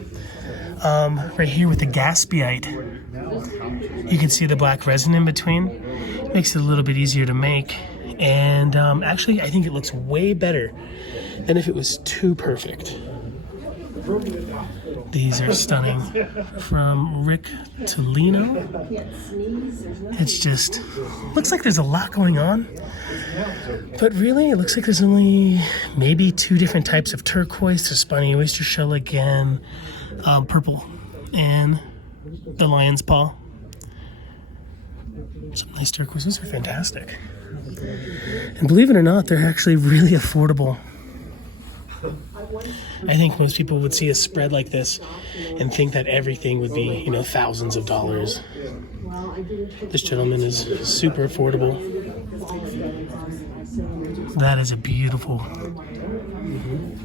Right here with the gaspiite, you can see the black resin in between. Makes it a little bit easier to make. And actually, I think it looks way better than if it was too perfect. These are stunning. From Rick Tolino. It's just, looks like there's a lot going on. But really, it looks like there's only maybe 2 different types of turquoise. There's spiny oyster shell again, purple, and the lion's paw. Some nice turquoise. Those are fantastic. And believe it or not, they're actually really affordable. I think most people would see a spread like this and think that everything would be, you know, thousands of dollars. This gentleman is super affordable. That is a beautiful,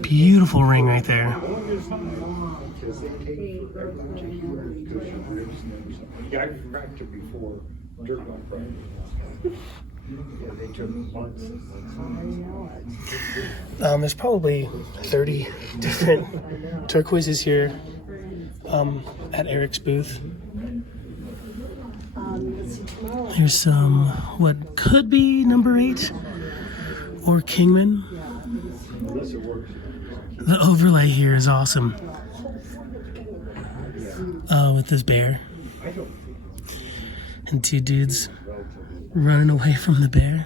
beautiful ring right there. There's probably 30 different turquoises here at Eric's booth. Here's some what could be number 8 or Kingman. The overlay here is awesome. With this bear and 2 dudes running away from the bear.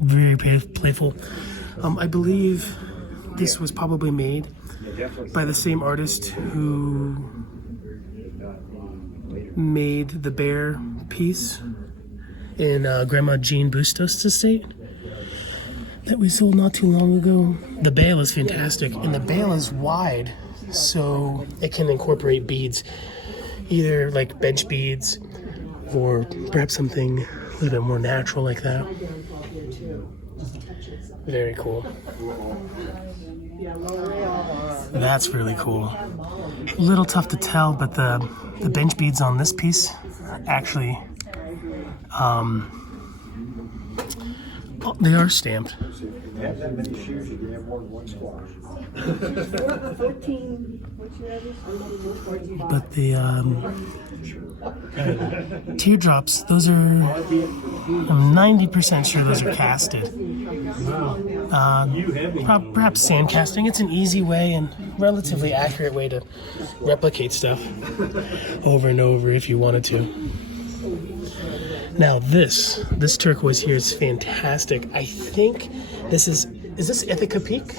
Very playful. I believe this was probably made by the same artist who made the bear piece in Grandma Jean Bustos' estate that we sold not too long ago. The bale is fantastic, and the bale is wide, so it can incorporate beads, either like bench beads or perhaps something a little bit more natural like that. Very cool. That's really cool. A little tough to tell, but the bench beads on this piece actually, they are stamped. But the teardrops, those are, I'm 90% sure those are casted. Perhaps sand casting. It's an easy way and relatively accurate way to replicate stuff over and over if you wanted to. Now this turquoise here is fantastic. I think this is this Ithaca Peak?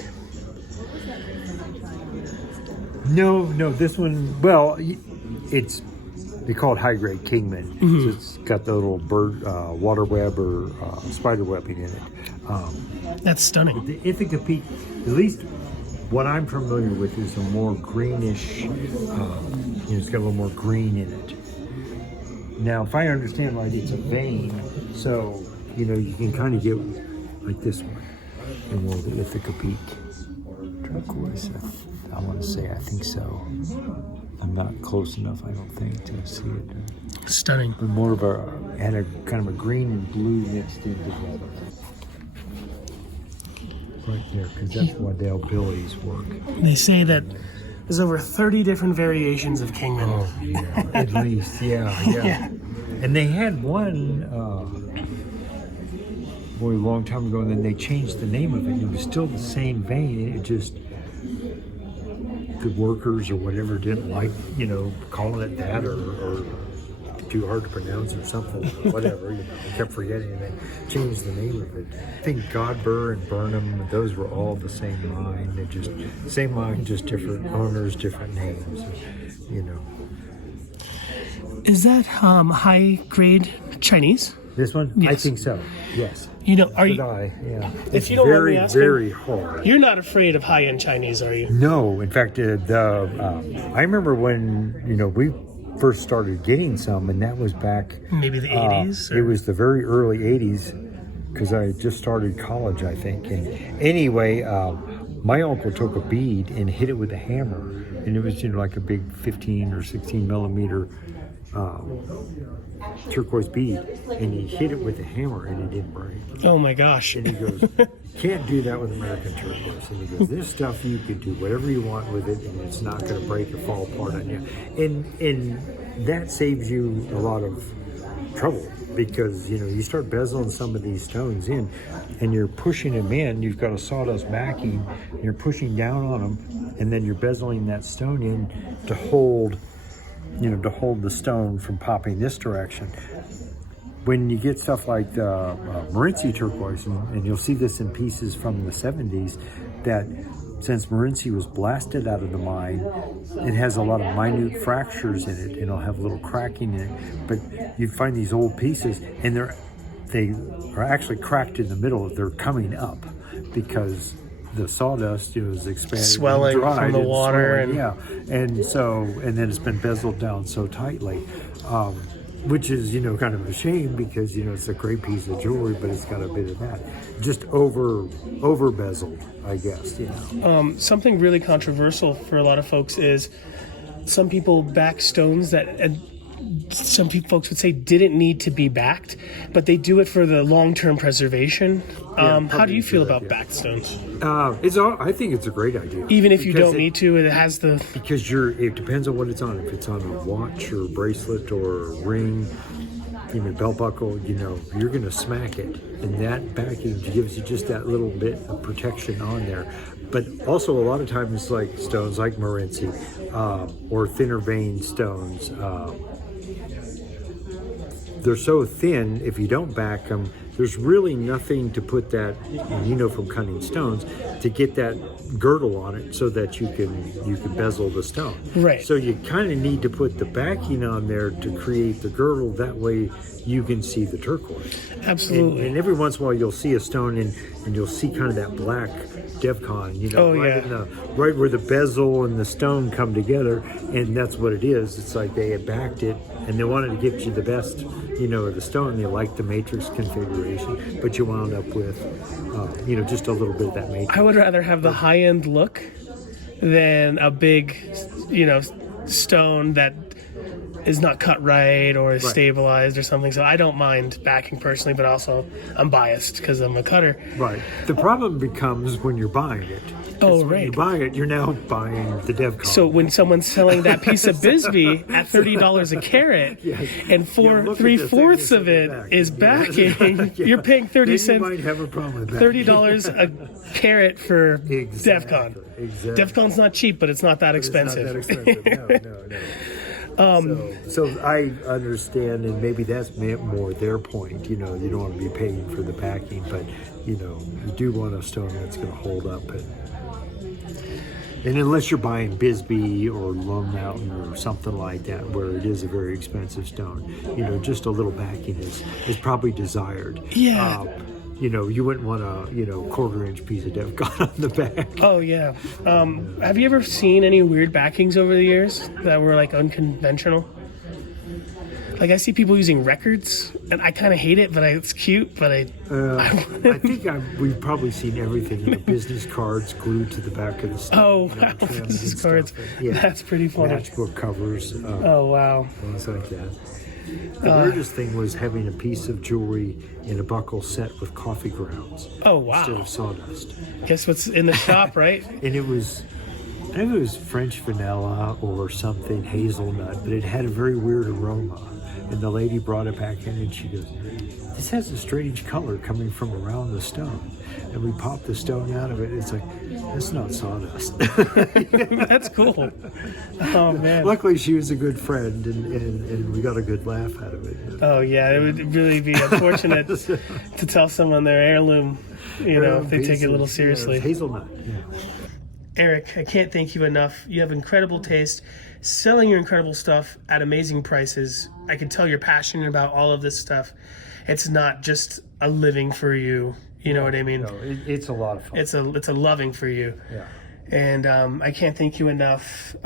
No, this one, well, they call it high-grade Kingman. So it's got the little bird, water web or spider webbing in it. That's stunning. The Ithaca Peak, at least what I'm familiar with, is a more greenish, it's got a little more green in it. Now, if I understand right, it's a vein, so, you can kind of get like this one, and more the Ithaca Peak turquoise. I want to say, I think so. I'm not close enough, I don't think, to see it. Stunning. But more of had a kind of a green and blue mixed in together. Right there, because that's Waddell Billy's work. They say that there's over 30 different variations of Kingman. Oh, yeah, at least, yeah. And they had one, a long time ago, and then they changed the name of it. It was still the same vein, it just, the workers or whatever didn't like, calling it that or too hard to pronounce or something, whatever, kept forgetting, and they changed the name of it. I think Godber and Burnham, those were all the same mine. They just, same mine, just different owners, different names, Is that high grade Chinese? This one? Yes. I think so, yes. Are you? Yeah. If you don't mind me asking, very hard. You're not afraid of high-end Chinese, are you? No, in fact, I remember when we first started getting some, and that was back Maybe the 80s. It was the very early 80s, because I just started college, I think. And anyway, my uncle took a bead and hit it with a hammer, and it was like a big 15 or 16 millimeter turquoise bead, and he hit it with a hammer and it didn't break. Oh my gosh. And he goes, "You can't do that with American turquoise." And he goes, "This stuff you could do whatever you want with it, and it's not going to break or fall apart on you." And that saves you a lot of trouble, because you start bezeling some of these stones in, and you're pushing them in. You've got a sawdust backing, and you're pushing down on them, and then you're bezeling that stone in to hold the stone from popping this direction. When you get stuff like the Morenci turquoise, and you'll see this in pieces from the 70s, that since Morenci was blasted out of the mine, it has a lot of minute fractures in it, and it'll have a little cracking in it. But you find these old pieces, and they are actually cracked in the middle. They're coming up because the sawdust is expanded, swelling from the water, and then it's been bezeled down so tightly, which is kind of a shame, because it's a great piece of jewelry, but it's got a bit of that just over bezeled, I guess. Something really controversial for a lot of folks is some people back stones that some folks would say didn't need to be backed, but they do it for the long-term preservation. How do you feel about backed stones? I think it's a great idea. Even if you don't need to, it has the... Because it depends on what it's on. If it's on a watch or a bracelet or a ring, even a belt buckle, you're going to smack it. And that backing gives you just that little bit of protection on there. But also a lot of times, like stones like Morenci or thinner vein stones, they're so thin, if you don't back them, there's really nothing to put that, and from cutting stones, to get that girdle on it so that you can bezel the stone. Right. So you kind of need to put the backing on there to create the girdle. That way you can see the turquoise. Absolutely. And every once in a while you'll see a stone and you'll see kind of that black Devcon, right where the bezel and the stone come together, and that's what it is. It's like they had backed it and they wanted to get you the best, of the stone. They liked the matrix configuration, but you wound up with, just a little bit of that matrix. I would rather have the high-end look than a big, stone that is not cut right or is stabilized or something. So I don't mind backing personally, but also I'm biased because I'm a cutter. Right. The problem becomes when you're buying it. Oh, when right. you buy it, you're now buying the Devcon. So when someone's selling that piece of Bisbee at $30 a carat, and 3/4 of it is backing, you're paying 30 cents. You might have a problem with that. $30 a carat for Devcon. Exactly. Devcon's not cheap, but it's not that expensive. It's not that expensive. No. So I understand, and maybe that's more their point. You know, you don't want to be paying for the packing, but you know, you do want a stone that's going to hold up. And unless you're buying Bisbee or Lone Mountain or something like that, where it is a very expensive stone, you know, just a little backing is probably desired. Yeah. You know, you wouldn't want a, you know, 1/4-inch piece of Devcon on the back. Oh, yeah. Have you ever seen any weird backings over the years that were like unconventional? Like I see people using records, and I kind of hate it, but it's cute. But I think we've probably seen everything. You know, business cards glued to the back of the stone. Oh, you know, wow. trims and Business stuff. cards. Yeah. That's pretty funny. Matchbook covers. Oh, wow. Things like that. The weirdest thing was having a piece of jewelry in a buckle set with coffee grounds. Oh, wow. Instead of sawdust. Guess what's in the shop, right? And it was, I think it was French vanilla or something, hazelnut, but it had a very weird aroma. And the lady brought it back in and she goes, this has a strange color coming from around the stone. And we popped the stone out of it. It's like, that's not sawdust. That's cool. Oh, man. Luckily, she was a good friend, and we got a good laugh out of it. Oh, yeah. It would really be unfortunate to tell someone their heirloom, you know, if they take it a little seriously. Yeah, hazelnut, yeah. Eric, I can't thank you enough. You have incredible taste, selling your incredible stuff at amazing prices. I can tell you're passionate about all of this stuff. It's not just a living for you. You know what I mean? No, it's a lot of fun. It's a loving for you. Yeah. And I can't thank you enough.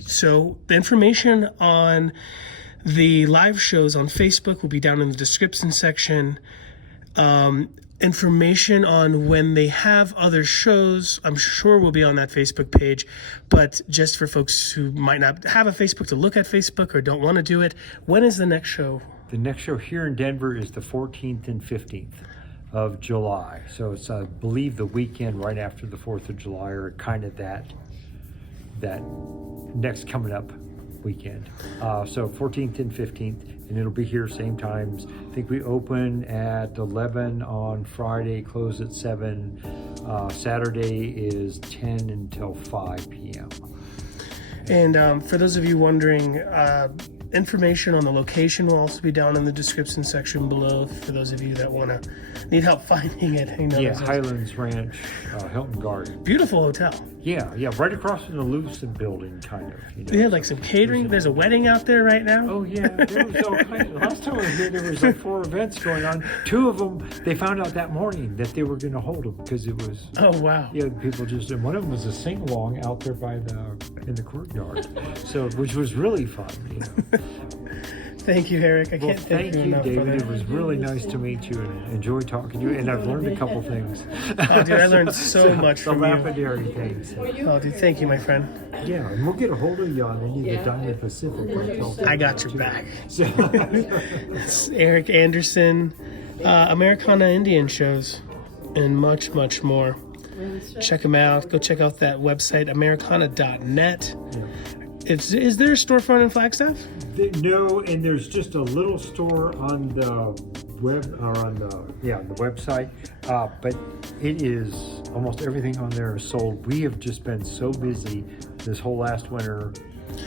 So the information on the live shows on Facebook will be down in the description section. Information on when they have other shows, I'm sure will be on that Facebook page. But just for folks who might not have a Facebook to look at Facebook or don't want to do it, when is the next show? The next show here in Denver is the 14th and 15th of July. So it's, I believe, the weekend right after the 4th of July, or kind of that next coming up weekend. So 14th and 15th, and it'll be here same times. I think we open at 11 on Friday, close at 7. Saturday is 10 until 5 p.m. And for those of you wondering, information on the location will also be down in the description section below for those of you that need help finding it. You know, Yeah, Highlands Ranch, Hilton Garden. Beautiful hotel. Yeah, right across from the Lucid building, kind of. You know. They had like some catering. There's a wedding out there right now. Oh yeah, there was all kinds. Last time I was here, there was like 4 events going on. 2 of them, they found out that morning that they were going to hold them because it was. Oh wow. Yeah, people just. And one of them was a sing along out there in the courtyard, so which was really fun. You know. Thank you, Eric. I can't thank you, enough, David. brother. It was really nice to meet you and enjoy talking to you. And I've learned a couple things. Oh, dude, I learned so much from the you. lapidary things. Oh, dude, thank you, my friend. Yeah, and we'll get a hold of you on any of the Diamond Pacific. I got your back. It's Eric Anderson, Americana Indian shows, and much, much more. Check them out. Go check out that website, americana.net. Yeah. Is there a storefront in Flagstaff? No, and there's just a little store on the web or on the website, but it is almost everything on there is sold. We have just been so busy this whole last winter,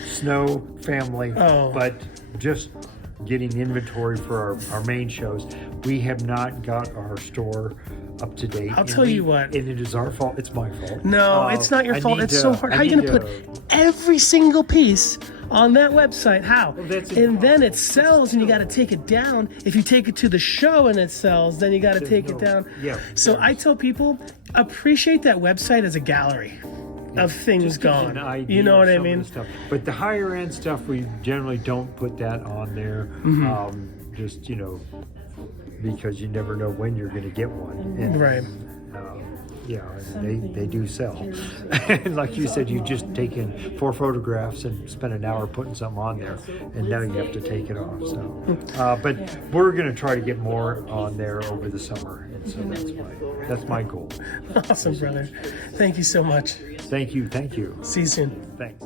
snow, family, but just getting inventory for our main shows. We have not got our store up to date. I'll tell you what. And it is our fault. It's my fault. No, it's not your fault. It's so hard. How are you going to put every single piece on that website? How? Well, that's and then it sells and you got to take it down. If you take it to the show and it sells, then you got to take it down. Yeah. So I tell people, appreciate that website as a gallery of things gone. You know what I mean? But the higher end stuff, we generally don't put that on there. Mm-hmm. Just, because you never know when you're going to get one. And, right. They do sell. And like you said, you've just taken 4 photographs and spent an hour putting something on there, and now you have to take it off. So, but we're going to try to get more on there over the summer, and so that's my goal. Awesome, brother. Thank you so much. Thank you. See you soon. Thanks.